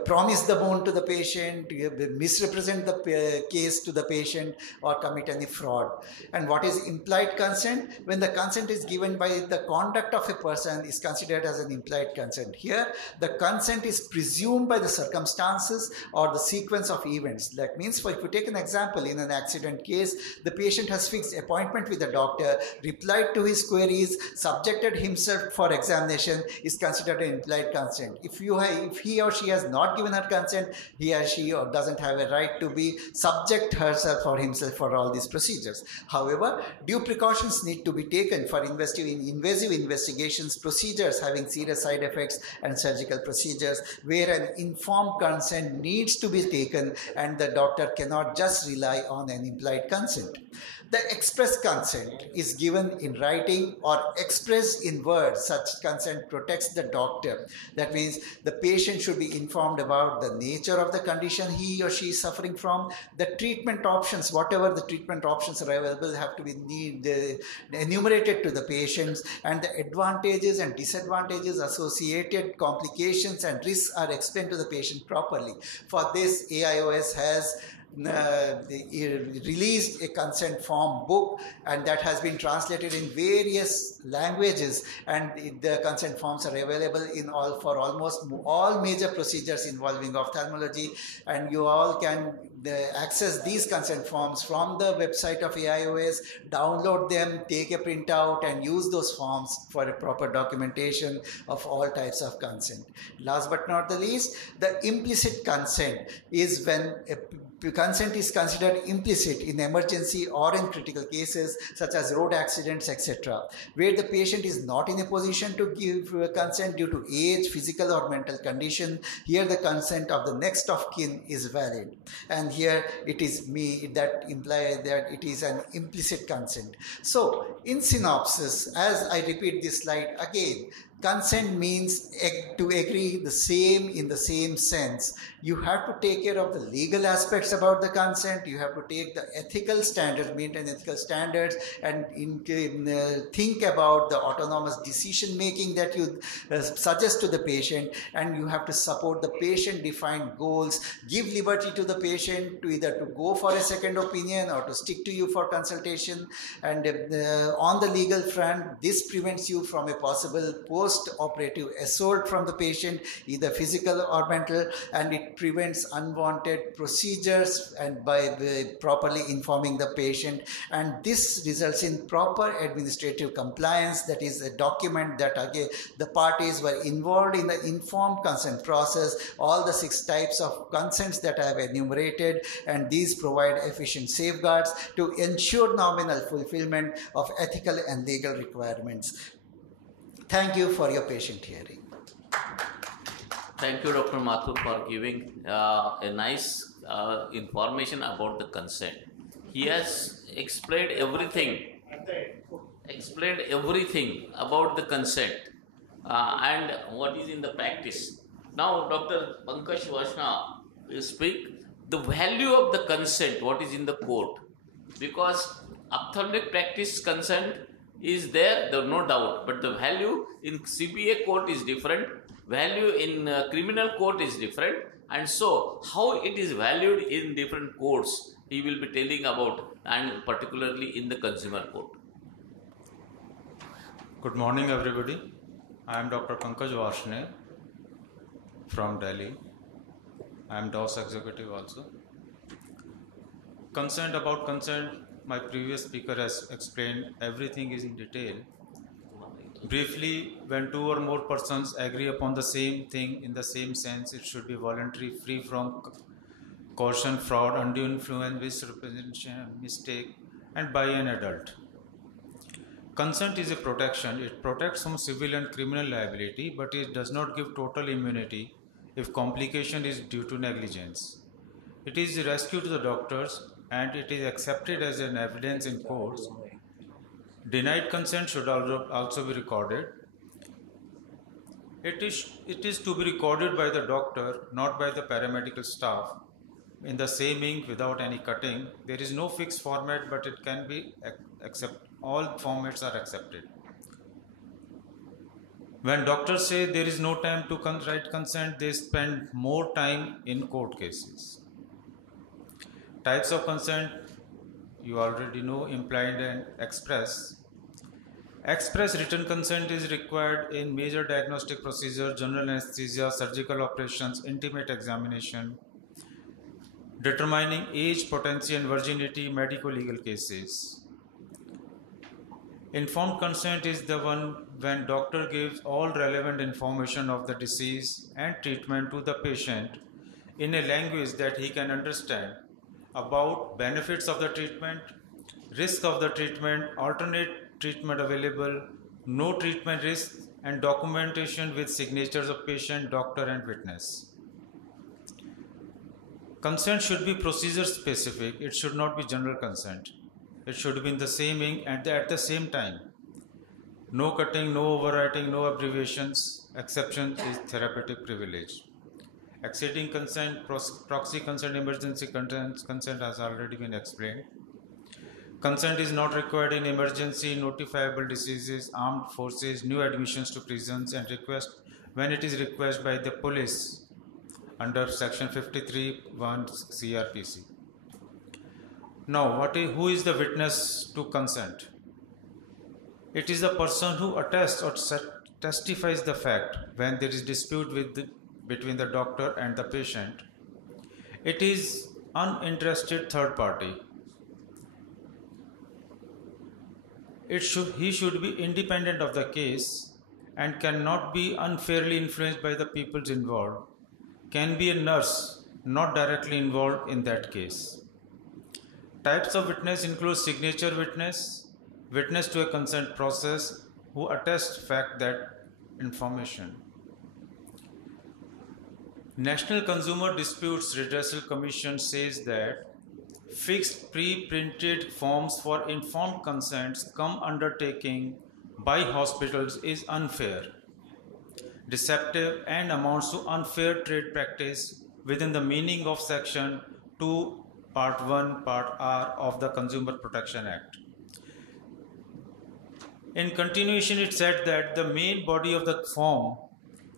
promise the bone to the patient, misrepresent the case to the patient, or commit any fraud. And what is implied consent? When the consent is given by the conduct of a person is considered as an implied consent. Here the consent is presumed by the circumstances or the sequence of events. That means, if you take an example, in an accident case, the patient has fixed appointment with the doctor, replied to his queries, subjected himself for examination, is considered an implied consent. If he or she has not given her consent, he or she doesn't have a right to be subject herself or himself for all these procedures. However, due precautions need to be taken for invasive investigations, procedures having serious side effects, and surgical procedures where an informed consent needs to be taken, and the doctor cannot just rely on an implied consent. The express consent is given in writing or expressed in words. Such consent protects the doctor. That means the patient should be informed about the nature of the condition he or she is suffering from, the treatment options, whatever the treatment options are available have to be enumerated to the patients, and the advantages and disadvantages, associated complications and risks are explained to the patient properly. For this, AIOS has released a consent form book, and that has been translated in various languages, and the consent forms are available for almost all major procedures involving ophthalmology, and you all can access these consent forms from the website of AIOS, download them, take a printout, and use those forms for a proper documentation of all types of consent. Last but not the least, the implicit consent is when consent is considered implicit in emergency or in critical cases such as road accidents, etc., where the patient is not in a position to give consent due to age, physical or mental condition. Here the consent of the next of kin is valid, and here it is that implies that it is an implicit consent. So in synopsis, as I repeat this slide again, consent means to agree in the same sense. You have to take care of the legal aspects about the consent. You have to take the ethical standards, maintain ethical standards, and think about the autonomous decision making that you suggest to the patient, and you have to support the patient-defined goals, give liberty to the patient to either to go for a second opinion or to stick to you for consultation. And on the legal front, this prevents you from a possible post-operative assault from the patient, either physical or mental, and it prevents unwanted procedures and by properly informing the patient. And this results in proper administrative compliance. That is a document that again the parties were involved in the informed consent process, all the 6 types of consents that I have enumerated, and these provide efficient safeguards to ensure nominal fulfillment of ethical and legal requirements. Thank you for your patient hearing. Thank you, Dr. Mathur, for giving a nice information about the consent. He has explained everything about the consent. and what is in the practice. Now, Dr. Pankaj Vaishnav will speak the value of the consent, what is in the court, because ophthalmic practice consent is there, no doubt, but the value in CPA court is different, value in criminal court is different, and so how it is valued in different courts, he will be telling about, and particularly in the consumer court. Good morning, everybody. I am Dr. Pankaj Vaishnav from Delhi. I am DOS executive also. Consent, about consent, my previous speaker has explained everything is in detail. Briefly, when two or more persons agree upon the same thing in the same sense, it should be voluntary, free from coercion, fraud, undue influence, misrepresentation, mistake, and by an adult. Consent is a protection. It protects from civil and criminal liability, but it does not give total immunity if complication is due to negligence. It is a rescue to the doctors, and it is accepted as an evidence in courts. Denied consent should also be recorded. It is to be recorded by the doctor, not by the paramedical staff. In the same ink, without any cutting. There is no fixed format, but it can be accepted. All formats are accepted. When doctors say there is no time to write consent, they spend more time in court cases. Types of consent, you already know, implied and express. Express written consent is required in major diagnostic procedure, general anesthesia, surgical operations, intimate examination, determining age, potency, and virginity, medico-legal cases. Informed consent is the one when doctor gives all relevant information of the disease and treatment to the patient in a language that he can understand about benefits of the treatment, risk of the treatment, alternate treatment available, no treatment risk, and documentation with signatures of patient, doctor, and witness. Consent should be procedure specific. It should not be general consent. It should be in the same ink and at the same time. No cutting, no overwriting, no abbreviations. Exception is therapeutic privilege. Exceeding consent, proxy consent, emergency consent has already been explained. Consent is not required in emergency, notifiable diseases, armed forces, new admissions to prisons, and request when it is requested by the police under section 53(1) CRPC. Now, who is the witness to consent? It is the person who attests or testifies the fact when there is dispute between the doctor and the patient. It is uninterested third party. He should be independent of the case and cannot be unfairly influenced by the people involved. Can be a nurse not directly involved in that case. Types of witness include signature witness, witness to a consent process who attest fact that information. National Consumer Disputes Redressal Commission says that fixed pre-printed forms for informed consents come undertaking by hospitals is unfair, deceptive, and amounts to unfair trade practice within the meaning of Section 2, Part 1, Part R of the Consumer Protection Act. In continuation, it said that the main body of the form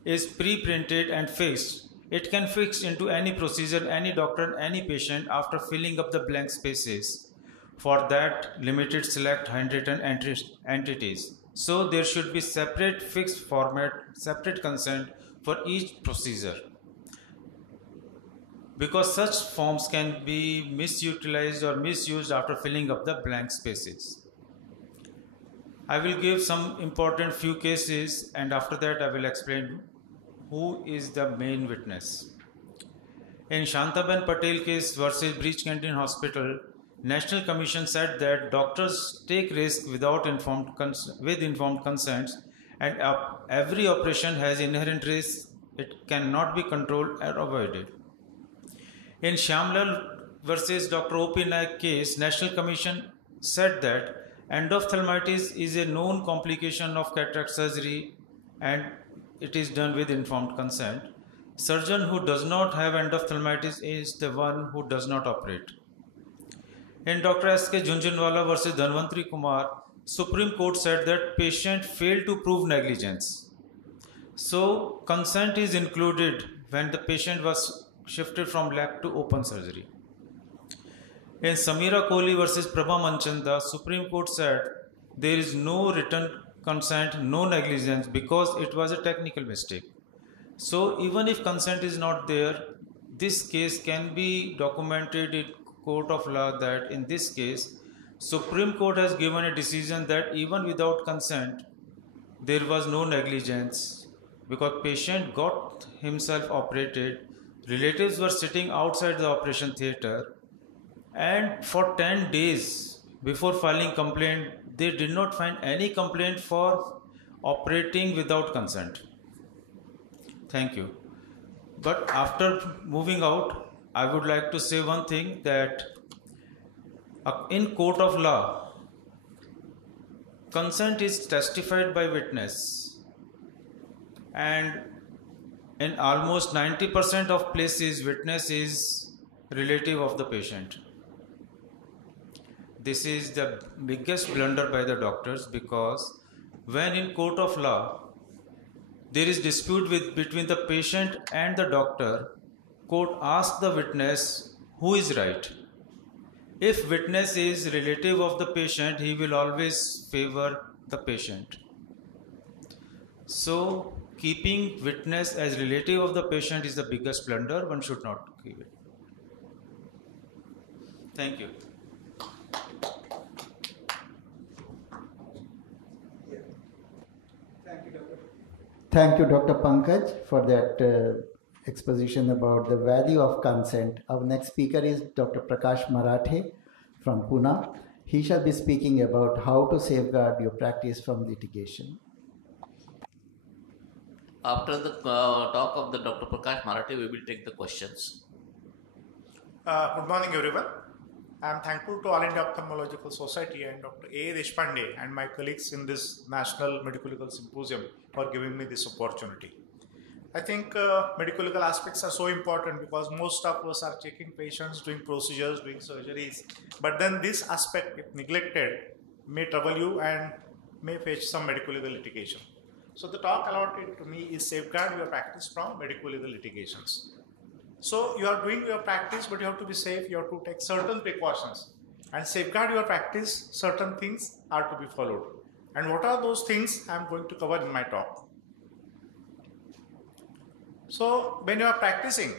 is pre-printed and fixed. It can fix into any procedure, any doctor, any patient after filling up the blank spaces for that limited select handwritten entities. So there should be separate fixed format, separate consent for each procedure, because such forms can be misutilized or misused after filling up the blank spaces. I will give some important few cases, and after that I will explain who is the main witness. In Shantaben Patel case versus Breach Canteen Hospital, National Commission said that doctors take risk with informed consents, and every operation has inherent risk. It cannot be controlled or avoided. In Shyamlal versus Dr. O.P. Naik case, National Commission said that endophthalmitis is a known complication of cataract surgery and it is done with informed consent. Surgeon who does not have endophthalmitis is the one who does not operate. In Dr. S.K. Junjunwala versus Dhanvantri Kumar, Supreme Court said that patient failed to prove negligence. So consent is included when the patient was shifted from lap to open surgery. In Samira Kohli versus Prabha Manchanda, Supreme Court said there is no written consent, no negligence because it was a technical mistake. So even if consent is not there, this case can be documented in court of law that in this case, Supreme Court has given a decision that even without consent, there was no negligence because patient got himself operated, relatives were sitting outside the operation theatre, and for 10 days before filing complaint, they did not find any complaint for operating without consent. Thank you. But after moving out, I would like to say one thing that in court of law, consent is testified by witness, and in almost 90% of places, witness is relative of the patient. This is the biggest blunder by the doctors because when in court of law, there is dispute between the patient and the doctor, court asks the witness who is right. If witness is relative of the patient, he will always favor the patient. So, keeping witness as relative of the patient is the biggest blunder. One should not keep it. Thank you. Thank you, Dr. Pankaj, for that exposition about the value of consent. Our next speaker is Dr. Prakash Marathe from Pune. He shall be speaking about how to safeguard your practice from litigation. After the talk of the Dr. Prakash Marathe, we will take the questions. Good morning, everyone. I am thankful to All India Ophthalmological Society and Dr. A. Deshpande and my colleagues in this National Medical Legal Symposium for giving me this opportunity. I think medical legal aspects are so important because most of us are checking patients, doing procedures, doing surgeries. But then this aspect, if neglected, may trouble you and may fetch some medical legal litigation. So the talk allotted to me is safeguard your practice from medical legal litigations. So you are doing your practice, but you have to be safe. You have to take certain precautions and safeguard your practice. Certain things are to be followed. And what are those things I am going to cover in my talk. So when you are practicing,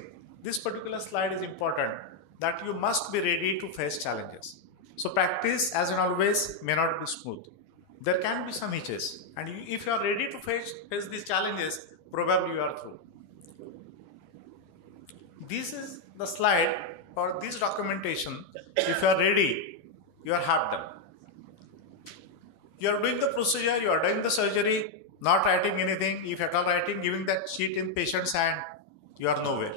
this particular slide is important that you must be ready to face challenges. So practice, as in always, may not be smooth. There can be some hitches. And if you are ready to face these challenges, probably you are through. This is the slide for this documentation. If you are ready, you are half done. You are doing the procedure, you are doing the surgery, not writing anything. If at all writing, giving that sheet in patient's hand, you are nowhere.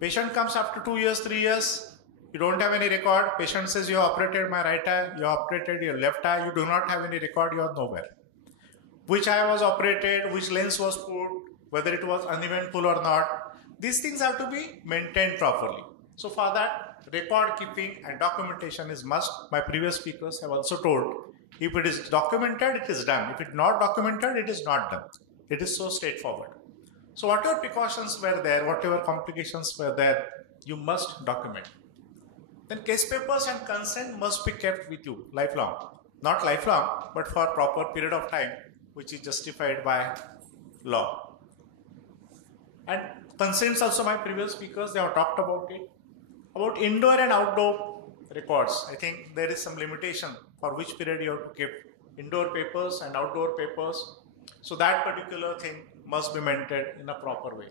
Patient comes after 2 years, 3 years, you don't have any record. Patient says you operated my right eye, you operated your left eye, you do not have any record, you are nowhere. Which eye was operated, which lens was put, whether it was uneventful or not. These things have to be maintained properly. So for that, record keeping and documentation is must. My previous speakers have also told, if it is documented, it is done. If it is not documented, it is not done. It is so straightforward. So whatever precautions were there, whatever complications were there, you must document. Then case papers and consent must be kept with you lifelong. Not lifelong, but for a proper period of time, which is justified by law. And consents also, my previous speakers, they have talked about it. About indoor and outdoor records, I think there is some limitation for which period you have to keep indoor papers and outdoor papers. So that particular thing must be maintained in a proper way.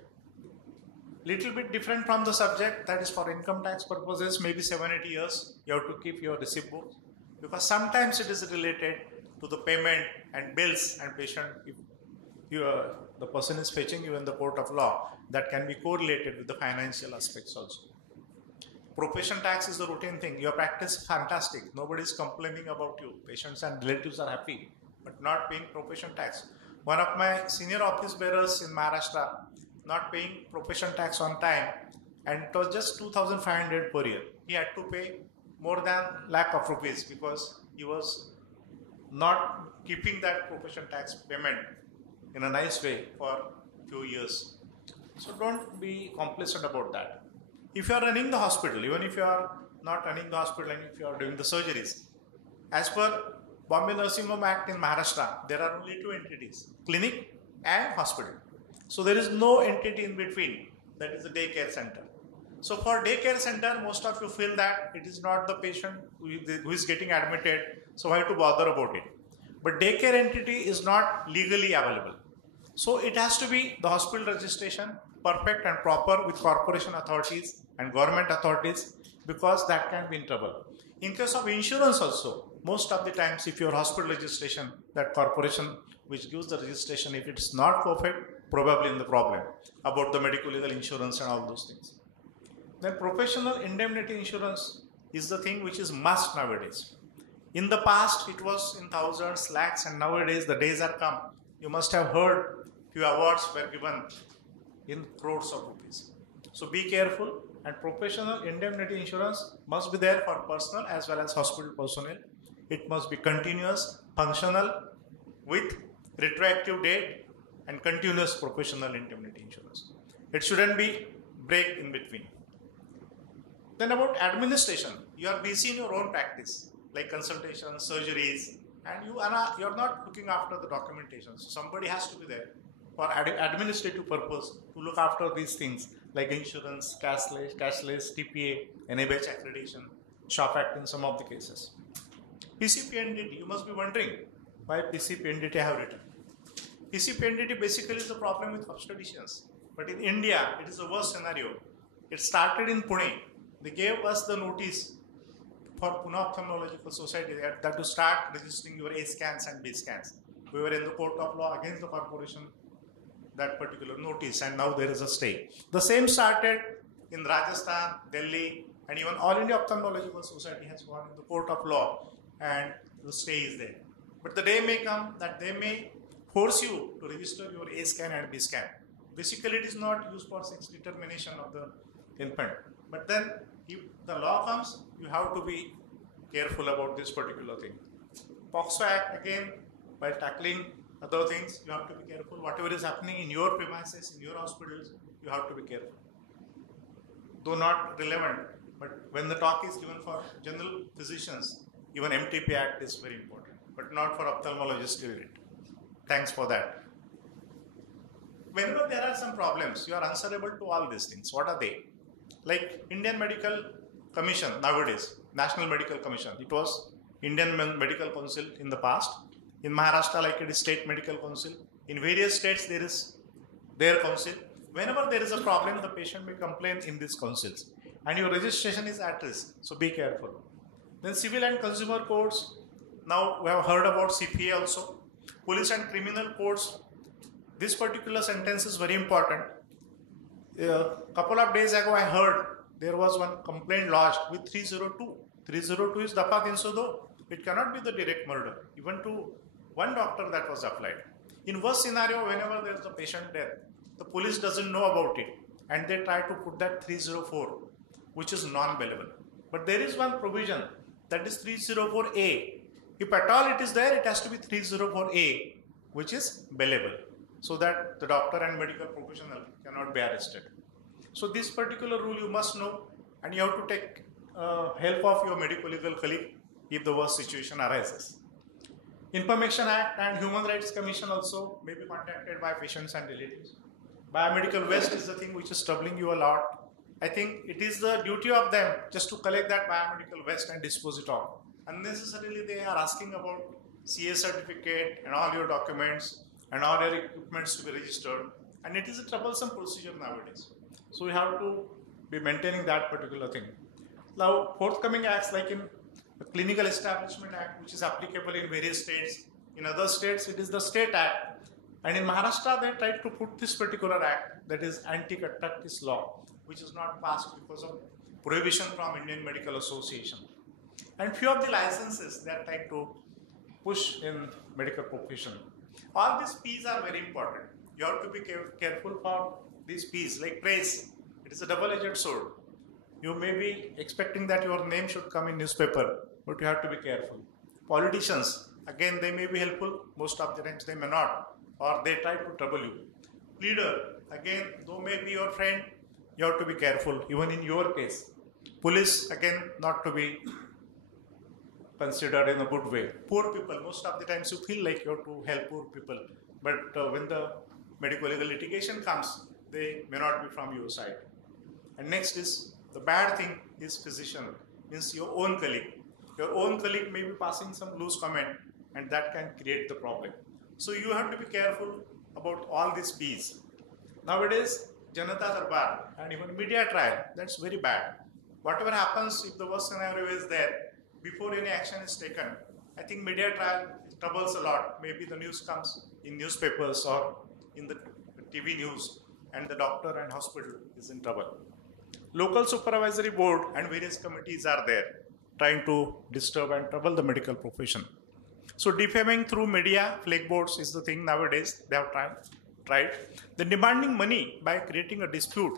Little bit different from the subject, that is for income tax purposes, maybe 7-8 years, you have to keep your receipt books. Because sometimes it is related to the payment and bills and patient, if the person is fetching you in the court of law, that can be correlated with the financial aspects also. Profession tax is the routine thing. Your practice is fantastic. Nobody is complaining about you. Patients and relatives are happy, but not paying profession tax. one of my senior office bearers in Maharashtra not paying profession tax on time, and it was just 2,500 per year. He had to pay more than lakh of rupees because he was not keeping that profession tax payment in a nice way for few years. So don't be complacent about that. If you are running the hospital, even if you are not running the hospital and if you are doing the surgeries, as per Bombay Nursing Home Act in Maharashtra, there are only two entities, clinic and hospital. So there is no entity in between, that is the daycare center. So for daycare center, most of you feel that it is not the patient who is getting admitted, so why to bother about it? But daycare entity is not legally available. So it has to be the hospital registration, perfect and proper with corporation authorities and government authorities, because that can be in trouble. In case of insurance also, most of the times if your hospital registration, that corporation which gives the registration, if it's not perfect, probably in the problem about the medical legal insurance and all those things. Then professional indemnity insurance is the thing which is must nowadays. In the past, it was in thousands, lakhs, and nowadays the days are come. You must have heard few awards were given in crores of rupees. So be careful, and professional indemnity insurance must be there for personal as well as hospital personnel. It must be continuous, functional, with retroactive date and continuous professional indemnity insurance. It shouldn't be break in between. Then about administration, you are busy in your own practice, like consultations, surgeries, and you are not looking after the documentation. So somebody has to be there for administrative purpose to look after these things like insurance, cashless, TPA, NABH accreditation, SHOP Act in some of the cases. PCPNDT, you must be wondering why PCPNDT I have written. PCPNDT basically is the problem with obstetricians. But in India, it is a worse scenario. It started in Pune. They gave us the notice for Pune Ophthalmological Society that to start registering your A scans and B scans. We were in the court of law against the corporation, that particular notice, and now there is a stay. The same started in Rajasthan, Delhi, and even All India Ophthalmological Society has gone in the court of law, and the stay is there. But the day may come that they may force you to register your A scan and B scan. Basically, it is not used for sex determination of the infant. But then, if the law comes, you have to be careful about this particular thing. POXO Act, again, by tackling other things, you have to be careful. Whatever is happening in your premises, in your hospitals, you have to be careful. Though not relevant, but when the talk is given for general physicians, even MTP Act is very important, but not for ophthalmologists to read. Thanks for that. Whenever there are some problems, you are answerable to all these things. What are they? Like Indian Medical Commission nowadays, National Medical Commission. It was Indian Medical Council in the past. In Maharashtra, like it is State Medical Council. In various states, there is their council. Whenever there is a problem, the patient may complain in these councils. And your registration is at risk, so be careful. Then Civil and Consumer Courts. Now we have heard about CPA also. Police and Criminal Courts. This particular sentence is very important. A couple of days ago, I heard there was one complaint lodged with 302. 302 is Dafa 302. It cannot be the direct murder, even to one doctor that was applied. In worst scenario, whenever there is a patient death, the police doesn't know about it, and they try to put that 304, which is non-bailable. But there is one provision, that is 304A. If at all it is there, it has to be 304A, which is bailable, so that the doctor and medical professional cannot be arrested. So this particular rule you must know, and you have to take help of your medical legal colleague if the worst situation arises. Information Act and Human Rights Commission also may be contacted by patients and relatives. Biomedical waste is the thing which is troubling you a lot. I think it is the duty of them just to collect that biomedical waste and dispose it off. Unnecessarily they are asking about CA certificate and all your documents and all your equipments to be registered, and it is a troublesome procedure nowadays. So we have to be maintaining that particular thing. Now forthcoming acts like in the Clinical Establishment Act, which is applicable in various states. In other states, it is the State Act. And in Maharashtra, they tried to put this particular act, that is anti-contractist law, which is not passed because of prohibition from Indian Medical Association. And few of the licenses they are trying to push in medical profession. All these P's are very important. You have to be careful for these P's, like praise. It is a double-edged sword. You may be expecting that your name should come in newspaper, but you have to be careful. Politicians, again, they may be helpful. Most of the times they may not, or they try to trouble you. Leader, again, though may be your friend, you have to be careful, even in your case. Police, again, not to be considered in a good way. Poor people, most of the times you feel like you have to help poor people, but when the medical legal litigation comes, they may not be from your side. And next is, the bad thing is physician, means your own colleague. Your own colleague may be passing some loose comment, and that can create the problem. So you have to be careful about all these P's. Nowadays, Janata Darbar and even media trial, that's very bad. Whatever happens, if the worst scenario is there, before any action is taken, I think media trial troubles a lot. Maybe the news comes in newspapers or in the TV news, and the doctor and hospital is in trouble. Local supervisory board and various committees are there trying to disturb and trouble the medical profession. So defaming through media, flag boards is the thing nowadays they have tried. Then demanding money by creating a dispute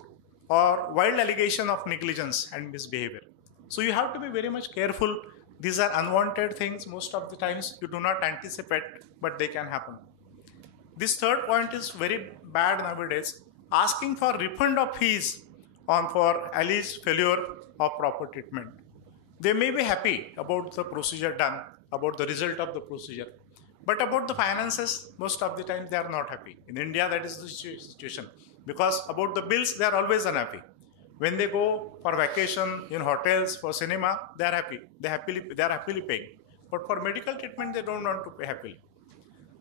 or wild allegation of negligence and misbehavior. So you have to be very much careful. These are unwanted things. Most of the times you do not anticipate, but they can happen. This third point is very bad nowadays. Asking for refund of fees for alleged failure of proper treatment. They may be happy about the procedure done, about the result of the procedure. But about the finances, most of the time they are not happy. In India, that is the situation. Because about the bills, they are always unhappy. When they go for vacation, in hotels, for cinema, they are happy. They are happily paying. But for medical treatment, they don't want to pay happily.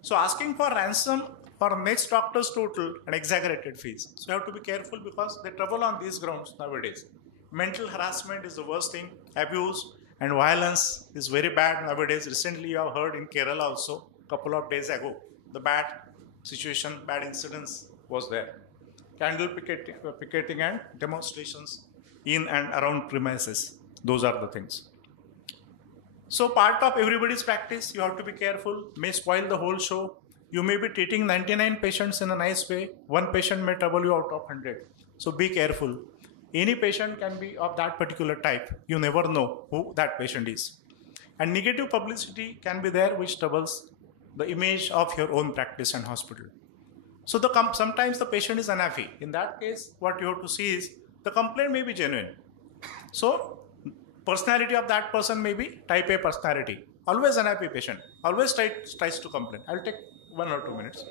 So asking for ransom for next doctor's total and exaggerated fees. So you have to be careful because they trouble on these grounds nowadays. Mental harassment is the worst thing. Abuse and violence is very bad nowadays. Recently you have heard in Kerala also, a couple of days ago, the bad situation, bad incidents was there. Candle picketing and demonstrations in and around premises. Those are the things. So part of everybody's practice, you have to be careful, may spoil the whole show. You may be treating 99 patients in a nice way. One patient may trouble you out of 100. So be careful. Any patient can be of that particular type. You never know who that patient is. And negative publicity can be there which troubles the image of your own practice and hospital. So sometimes the patient is unhappy. In that case, what you have to see is the complaint may be genuine. So personality of that person may be type A personality. Always unhappy patient. Always tries to complain. I'll take 1 or 2 minutes.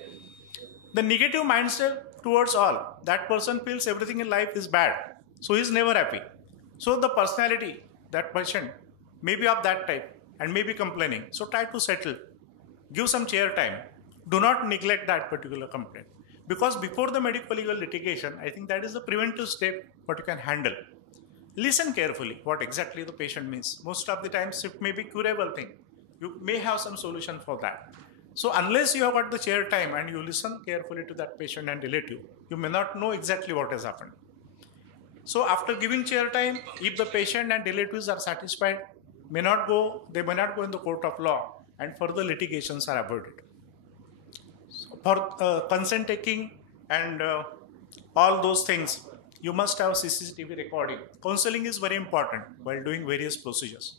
The negative mindset towards all. That person feels everything in life is bad. So he's never happy. So the personality, that patient, may be of that type and may be complaining. So try to settle. Give some chair time. Do not neglect that particular complaint. Because before the medical legal litigation, I think that is the preventive step what you can handle. Listen carefully what exactly the patient means. Most of the times it may be curable thing. You may have some solution for that. So unless you have got the chair time and you listen carefully to that patient and relative, you may not know exactly what has happened. So after giving chair time, if the patient and relatives are satisfied, they may not go in the court of law and further litigations are avoided. So for consent taking and all those things, you must have CCTV recording. Counseling is very important while doing various procedures.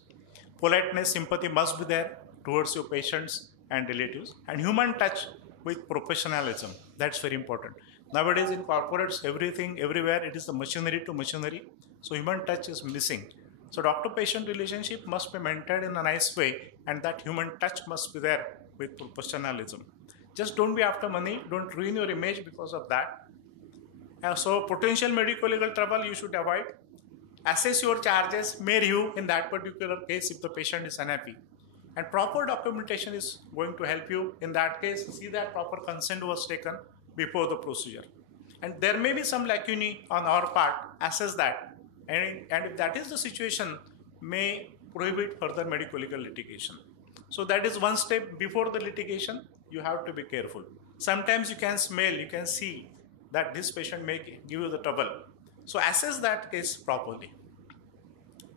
Politeness, sympathy must be there towards your patients and relatives, and human touch with professionalism. That's very important. Nowadays in corporates, everything, everywhere, it is the machinery to machinery. So human touch is missing. So doctor-patient relationship must be maintained in a nice way, and that human touch must be there with professionalism. Just don't be after money. Don't ruin your image because of that. So potential medical legal trouble you should avoid. Assess your charges, may review in that particular case if the patient is unhappy. And proper documentation is going to help you. In that case, see that proper consent was taken before the procedure. And there may be some lacunae on our part, assess that. And if that is the situation, may prohibit further medical legal litigation. So that is one step before the litigation, you have to be careful. Sometimes you can smell, you can see that this patient may give you the trouble. So assess that case properly.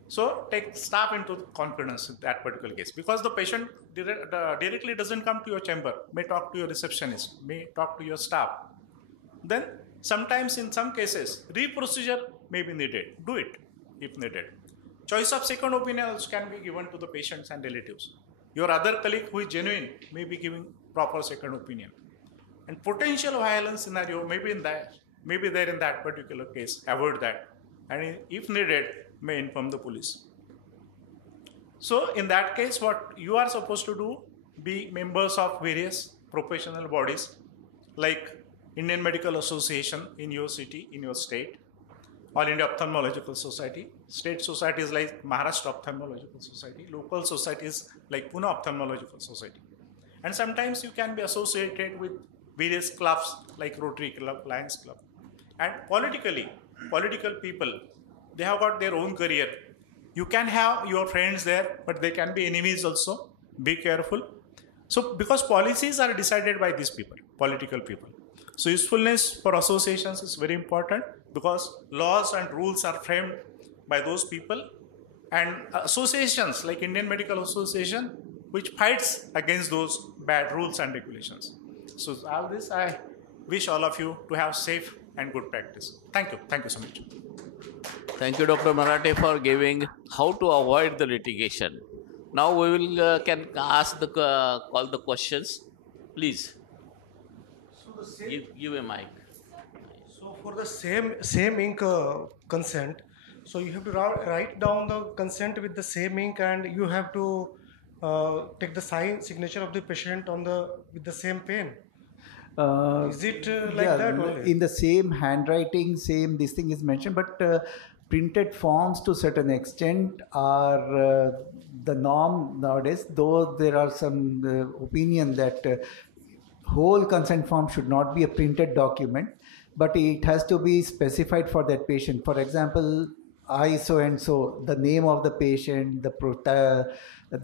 So take staff into confidence in that particular case, because the patient directly doesn't come to your chamber, may talk to your receptionist, may talk to your staff. Then sometimes in some cases, re-procedure may be needed. Do it if needed. Choice of second opinion also can be given to the patients and relatives. Your other colleague who is genuine may be giving proper second opinion. And potential violence scenario may be there in that particular case. Avoid that. And if needed, may inform the police. So in that case, what you are supposed to do, be members of various professional bodies like Indian Medical Association in your city, in your state, All India Ophthalmological Society, state societies like Maharashtra Ophthalmological Society, local societies like Pune Ophthalmological Society. And sometimes you can be associated with various clubs like Rotary Club, Lions Club. And political people, they have got their own career. You can have your friends there, but they can be enemies also. Be careful. So because policies are decided by these people, political people. So usefulness for associations is very important, because laws and rules are framed by those people, and associations like Indian Medical Association, which fights against those bad rules and regulations. So all this, I wish all of you to have safe and good practice. Thank you. Thank you so much. Thank you, Dr. Marathe, for giving how to avoid the litigation. Now we will can ask call the questions. Please give a mic. So for the same ink consent, so you have to write down the consent with the same ink, and you have to take the signature of the patient with the same pen. Is it like that only? In the same handwriting, same this thing is mentioned, but printed forms to certain extent are the norm nowadays, though there are some opinion that whole consent form should not be a printed document, but it has to be specified for that patient. For example, I so and so, the name of the patient, the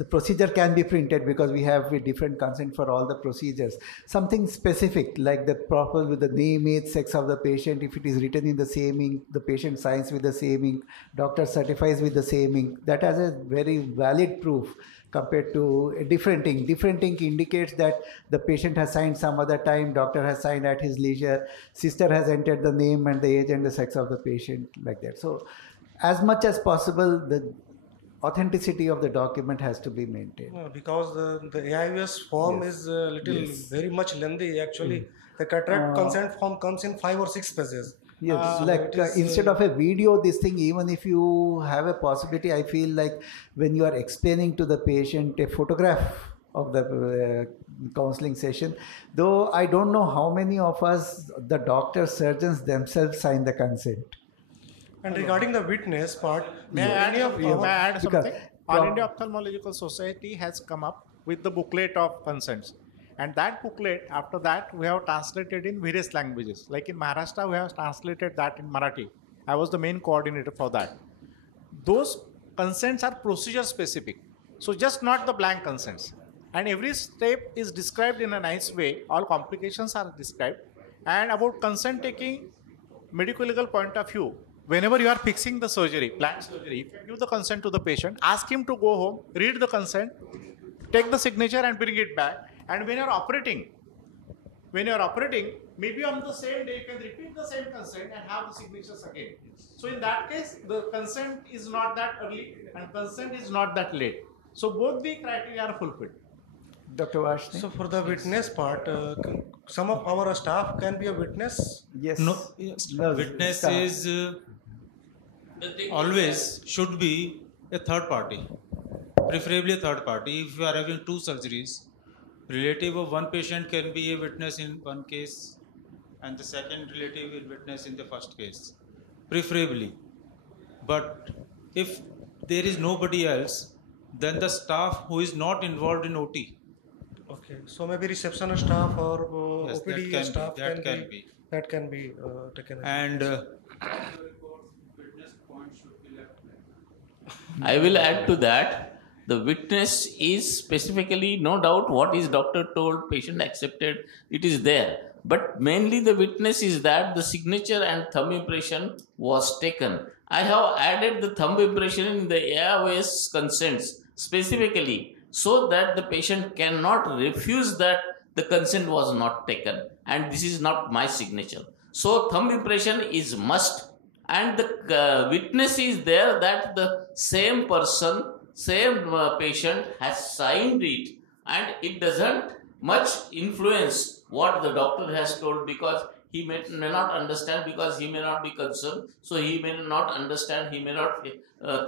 procedure can be printed because we have a different consent for all the procedures. Something specific like the proper with the name, age, sex of the patient, if it is written in the same ink, the patient signs with the same ink, doctor certifies with the same ink, that has a very valid proof compared to a different ink. Different ink indicates that the patient has signed some other time, doctor has signed at his leisure, sister has entered the name and the age and the sex of the patient, like that. So as much as possible, the authenticity of the document has to be maintained. Because the AIVS form is very much lengthy actually. The cataract consent form comes in 5 or 6 pages. Yes, instead of a video, this thing, even if you have a possibility, I feel like when you are explaining to the patient a photograph of the counseling session, though I don't know how many of us, the doctors, surgeons themselves sign the consent. And regarding the witness part, may I add something? All India Ophthalmological Society has come up with the booklet of consents. And that booklet, after that, we have translated in various languages. Like in Maharashtra, we have translated that in Marathi. I was the main coordinator for that. Those consents are procedure specific. So just not the blank consents. And every step is described in a nice way. All complications are described. And about consent taking, medical legal point of view, whenever you are fixing the surgery, planned surgery, if you give the consent to the patient, ask him to go home, read the consent, take the signature and bring it back. And when you are operating, maybe on the same day, you can repeat the same consent and have the signatures again. So in that case, the consent is not that early and consent is not that late. So both the criteria are fulfilled. Dr. Vashni? So for the witness part, some of our staff can be a witness? Yes. No, witness is always should be a third party, preferably a third party. If you are having 2 surgeries, relative of one patient can be a witness in one case and the second relative will witness in the first case, preferably. But if there is nobody else, then the staff who is not involved in OT. Okay, so maybe reception staff or Yes, OPD staff that can be taken. And I will add to that. The witness is specifically, no doubt, what is doctor told, patient accepted, it is there. but mainly the witness is that the signature and thumb impression was taken. I have added the thumb impression in the AIOS consents specifically so that the patient cannot refuse that the consent was not taken and this is not my signature. So thumb impression is must, and the witness is there that the same person, same patient has signed it, and it doesn't much influence what the doctor has told, because he may not understand, because he may not be concerned, so he may not understand, he may not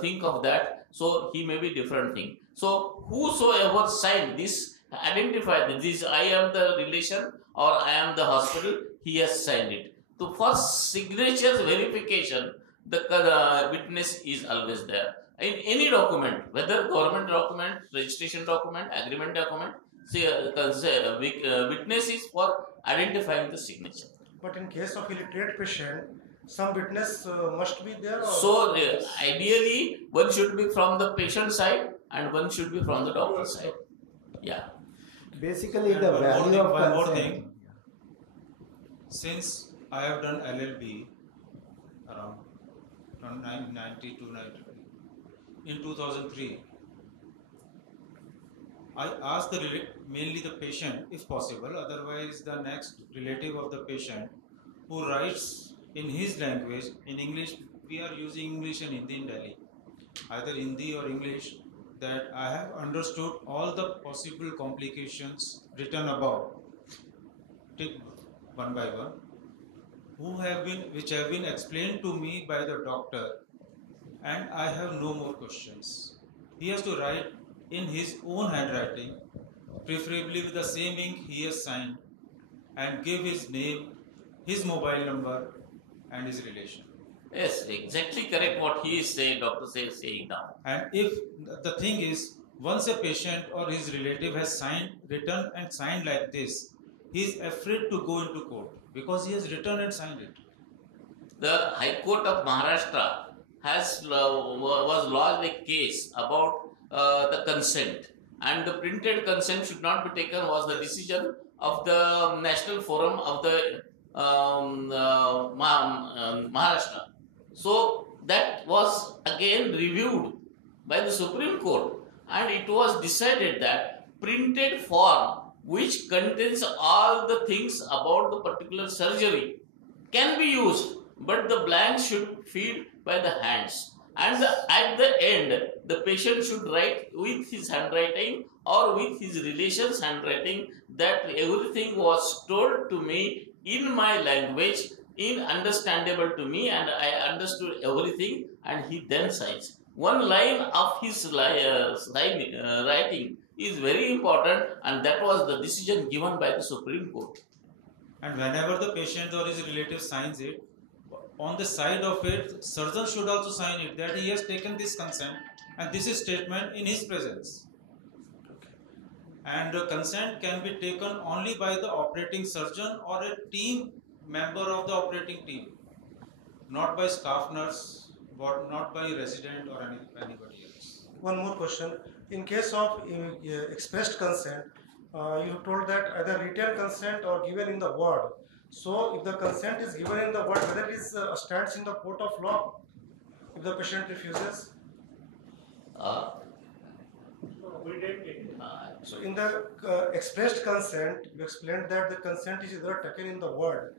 think of that, so he may be different thing. So whosoever signed this, identify that this I am the relation or I am the hospital, he has signed it. So for signatures verification, the witness is always there. In any document, whether government document, registration document, agreement document, witness is for identifying the signature. But in case of illiterate patient, some witness must be there. Or so ideally, one should be from the patient side and one should be from the doctor side. Yeah. Basically, And the one more value thing, of one more consent. thing. Since I have done LLB around 1990 to 93, in 2003, I asked mainly the patient, if possible, otherwise the next relative of the patient who writes in his language, in English. We are using English and Hindi in Delhi, either Hindi or English, that I have understood all the possible complications written above. Take one by one, which have been explained to me by the doctor, and I have no more questions. He has to write in his own handwriting, preferably with the same ink he has signed, and give his name, his mobile number, and his relation. Yes, exactly correct what he is saying, doctor says saying now. And if the thing is, once a patient or his relative has written and signed like this, he is afraid to go into court because he has written and signed it. The High Court of Maharashtra was lodged a case about the consent, and the printed consent should not be taken was the decision of the National Forum of the Maharashtra. So that was again reviewed by the Supreme Court, and it was decided that printed form which contains all the things about the particular surgery can be used, but the blanks should feed by the hands, and at the end the patient should write with his handwriting or with his relation's handwriting that everything was told to me in my language, in understandable to me, and I understood everything, and he then signs. One line of his writing is very important, and that was the decision given by the Supreme Court. And whenever the patient or his relative signs it, on the side of it, surgeon should also sign it that he has taken this consent and this is statement in his presence. And the consent can be taken only by the operating surgeon or a team member of the operating team, not by staff nurse, not by resident or anybody else. one more question. In case of expressed consent, you told that either written consent or given in the word. So, if the consent is given in the word, whether it is stands in the court of law, if the patient refuses. So, in the expressed consent, you explained that the consent is either taken in the word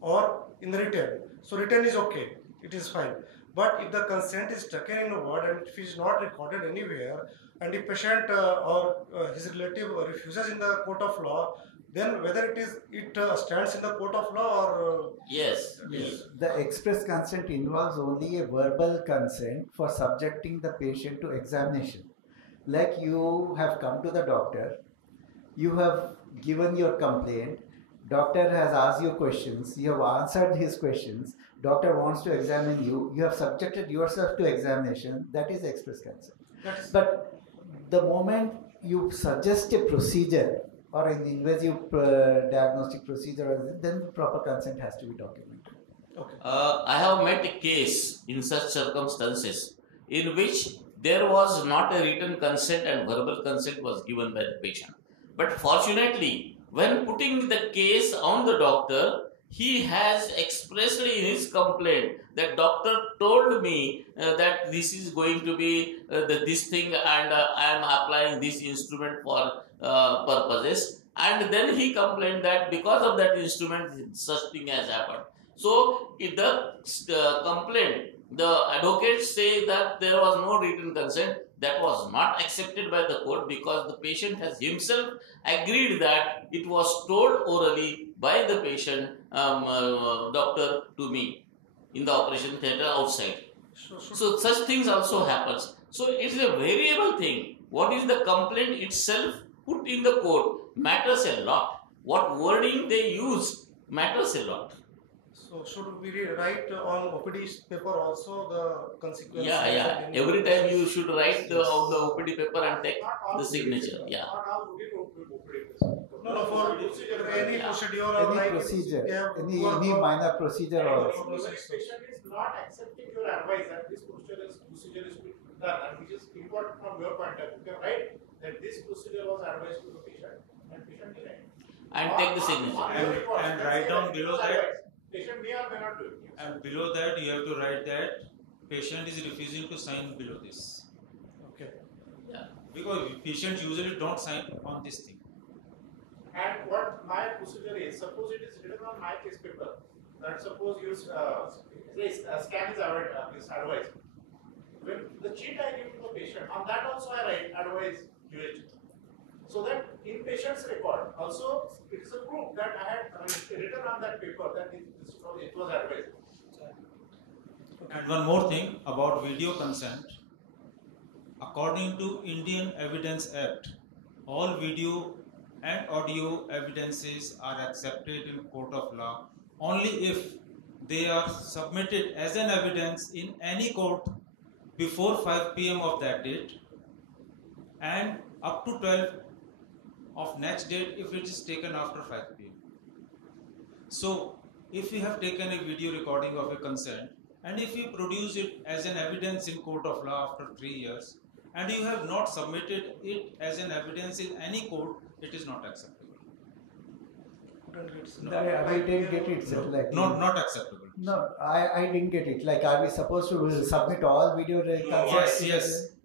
or in the written. So, written is okay, it is fine. But if the consent is taken in a word and if it is not recorded anywhere, and if patient or his relative refuses in the court of law, then whether it stands in the court of law or Yes. The express consent involves only a verbal consent for subjecting the patient to examination. Like you have come to the doctor, you have given your complaint, doctor has asked you questions, you have answered his questions, doctor wants to examine you, you have subjected yourself to examination, that is express consent. But the moment you suggest a procedure or an invasive diagnostic procedure, then proper consent has to be documented. okay. I have met a case in such circumstances in which there was not a written consent and verbal consent was given by the patient. But fortunately, when putting the case on the doctor, he has expressly in his complaint that doctor told me that this is going to be this thing, and I am applying this instrument for purposes. And then he complained that because of that instrument, such thing has happened. So, if the complaint, the advocates say that there was no written consent, that was not accepted by the court because the patient has himself agreed that it was told orally by the patient doctor to me in the operation theatre outside. So such things also happens. So it's a variable thing. What is the complaint itself put in the court matters a lot. What wording they use matters a lot. So should we write on OPD paper also the consequences? Yeah. Every time you should write the OPD paper and take the signature. Yeah. No, for any procedure or Any like procedure, any any minor procedure The also. patient is not accepting your advice that this procedure is to be done, and which is important from your point of view. You can write that this procedure was advised to the patient, and patient denied. And take the signature. And write down below that. Patient may or may not do it. And below that, you have to write that patient is refusing to sign below this. Okay. Yeah. Because patients usually don't sign on this thing. And what my procedure is, suppose it is written on my case paper, that suppose you scan is advised. When the sheet I give to the patient, on that also I write advise UH. So that in patient's record, also it is a proof that I had written on that paper that it was advised. And one more thing about video consent. According to Indian Evidence Act, all video and audio evidences are accepted in court of law only if they are submitted as an evidence in any court before 5 p.m. of that date and up to 12 of next date if it is taken after 5 p.m. So, if you have taken a video recording of a consent and if you produce it as an evidence in court of law after 3 years and you have not submitted it as an evidence in any court, it is not acceptable. I didn't get it, sir. Like, Not acceptable. No, I didn't get it. Like, are we supposed to submit all video consent?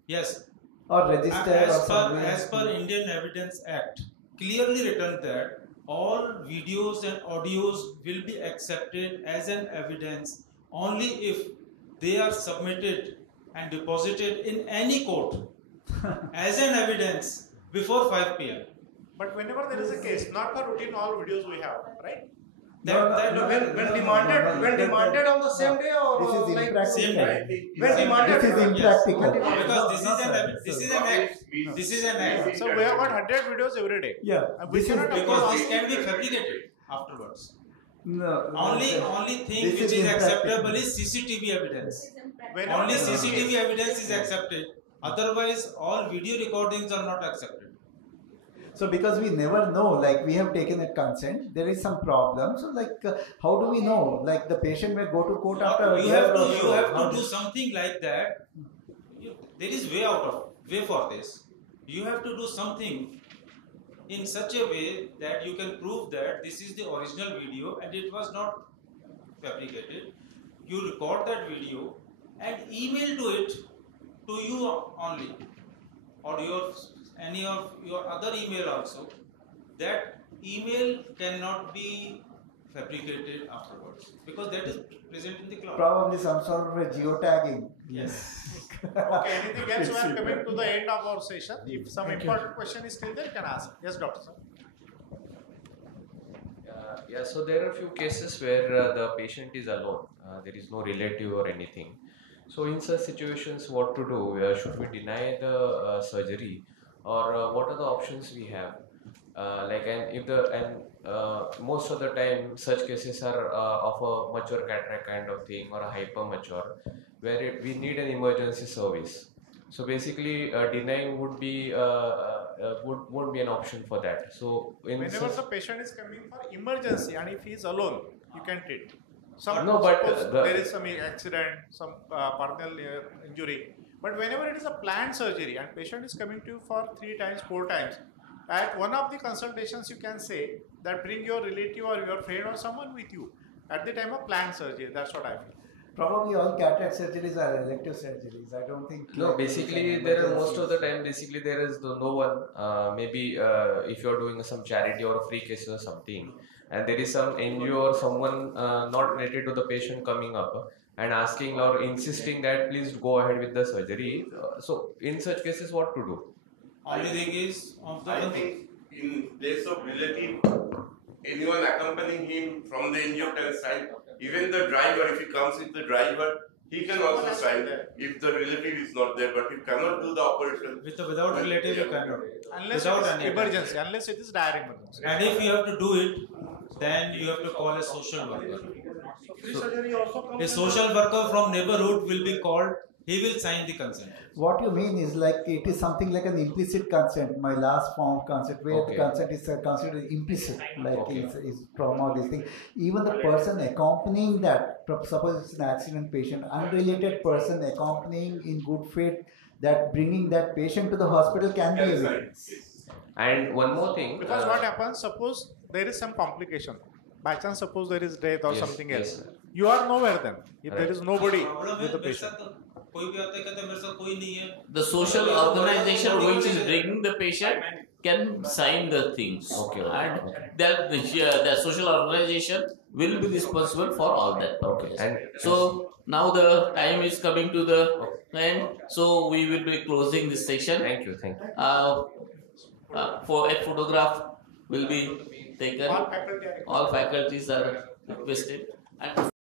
Yes. Or register or something? As per Indian Evidence Act, clearly written that all videos and audios will be accepted as an evidence only if they are submitted and deposited in any court as an evidence before 5 p.m. But whenever there is a case, not for routine all videos we have, right? When demanded on the same day or this is like impractical. same day. when demanded? This is impractical. Because this is an act. This is an act. So we have got 100 videos every day. Yeah. And we This is cannot Because afford this can be fabricated afterwards. No. Only thing This which is is acceptable impractical. is CCTV evidence. Whenever Only there is a CCTV case. evidence is accepted. Otherwise, all video recordings are not accepted. So because we never know, like we have taken a consent, there is some problem. So like, how do we know? Like the patient may go to court after a You year have or so. to do something like that. There is way for this. You have to do something in such a way that you can prove that this is the original video and it was not fabricated. You record that video and email to it to you only, or any of your other email also. That email cannot be fabricated afterwards because that is present in the cloud. Probably some sort of a geotagging. Yes. Okay, anything else? We are coming to the end of our session. If some important question is still there, you can ask. Yes, Doctor Sir. So there are a few cases where the patient is alone. There is no relative or anything. So in such situations, what to do? Should we deny the surgery, or what are the options we have? Most of the time, such cases are of a mature cataract kind of thing or a hyper mature, where we need an emergency service. So basically, denying would be won't be an option for that. So Whenever the patient is coming for emergency and if he is alone, you can treat. But there is some accident, some personal injury. But whenever it is a planned surgery and patient is coming to you for 3 times, 4 times, At one of the consultations, you can say that bring your relative or your friend or someone with you at the time of planned surgery. That's what I feel. Probably all cataract surgeries are elective surgeries. I don't think. No, basically there are most of the time basically there is no one. Maybe if you are doing some charity or a free case or something, and there is some NGO or someone not related to the patient coming up and asking or insisting that please go ahead with the surgery. So in such cases, what to do? Only thing is of the I think in place of relative, anyone accompanying him from the NGO can sign. Even the driver, if he comes with the driver, he can also sign if the relative is not there. But he cannot do the operation. without relative, you cannot. Unless Without it is any emergency, unless it is dire emergency. And if you have to do it, then you have to call a social worker. Free surgery also comes. A social worker from neighborhood will be called. He will sign the consent. What you mean is like it is something like an implicit consent. My last form consent, where the consent is considered implicit, like is trauma, this thing. Even the person accompanying that, suppose it's an accident patient, unrelated person accompanying in good faith, that bringing that patient to the hospital can be evidence. And one more thing. Because what happens? Suppose there is some complication. By chance, suppose there is death or Yes, something yes, else. sir. You are nowhere then. If there Right. is nobody Problem with the है, मेरे patient. साथ कोई भी आता है कहता है मेरे साथ कोई नहीं है. The social organization which is bringing the patient can sign the things. Okay, And okay. that the social organization will be responsible for all that purpose. And So now the time is coming to the end. So we will be closing this section. thank you, thank you. For a photograph will be taken. All faculty are All faculties are requested. And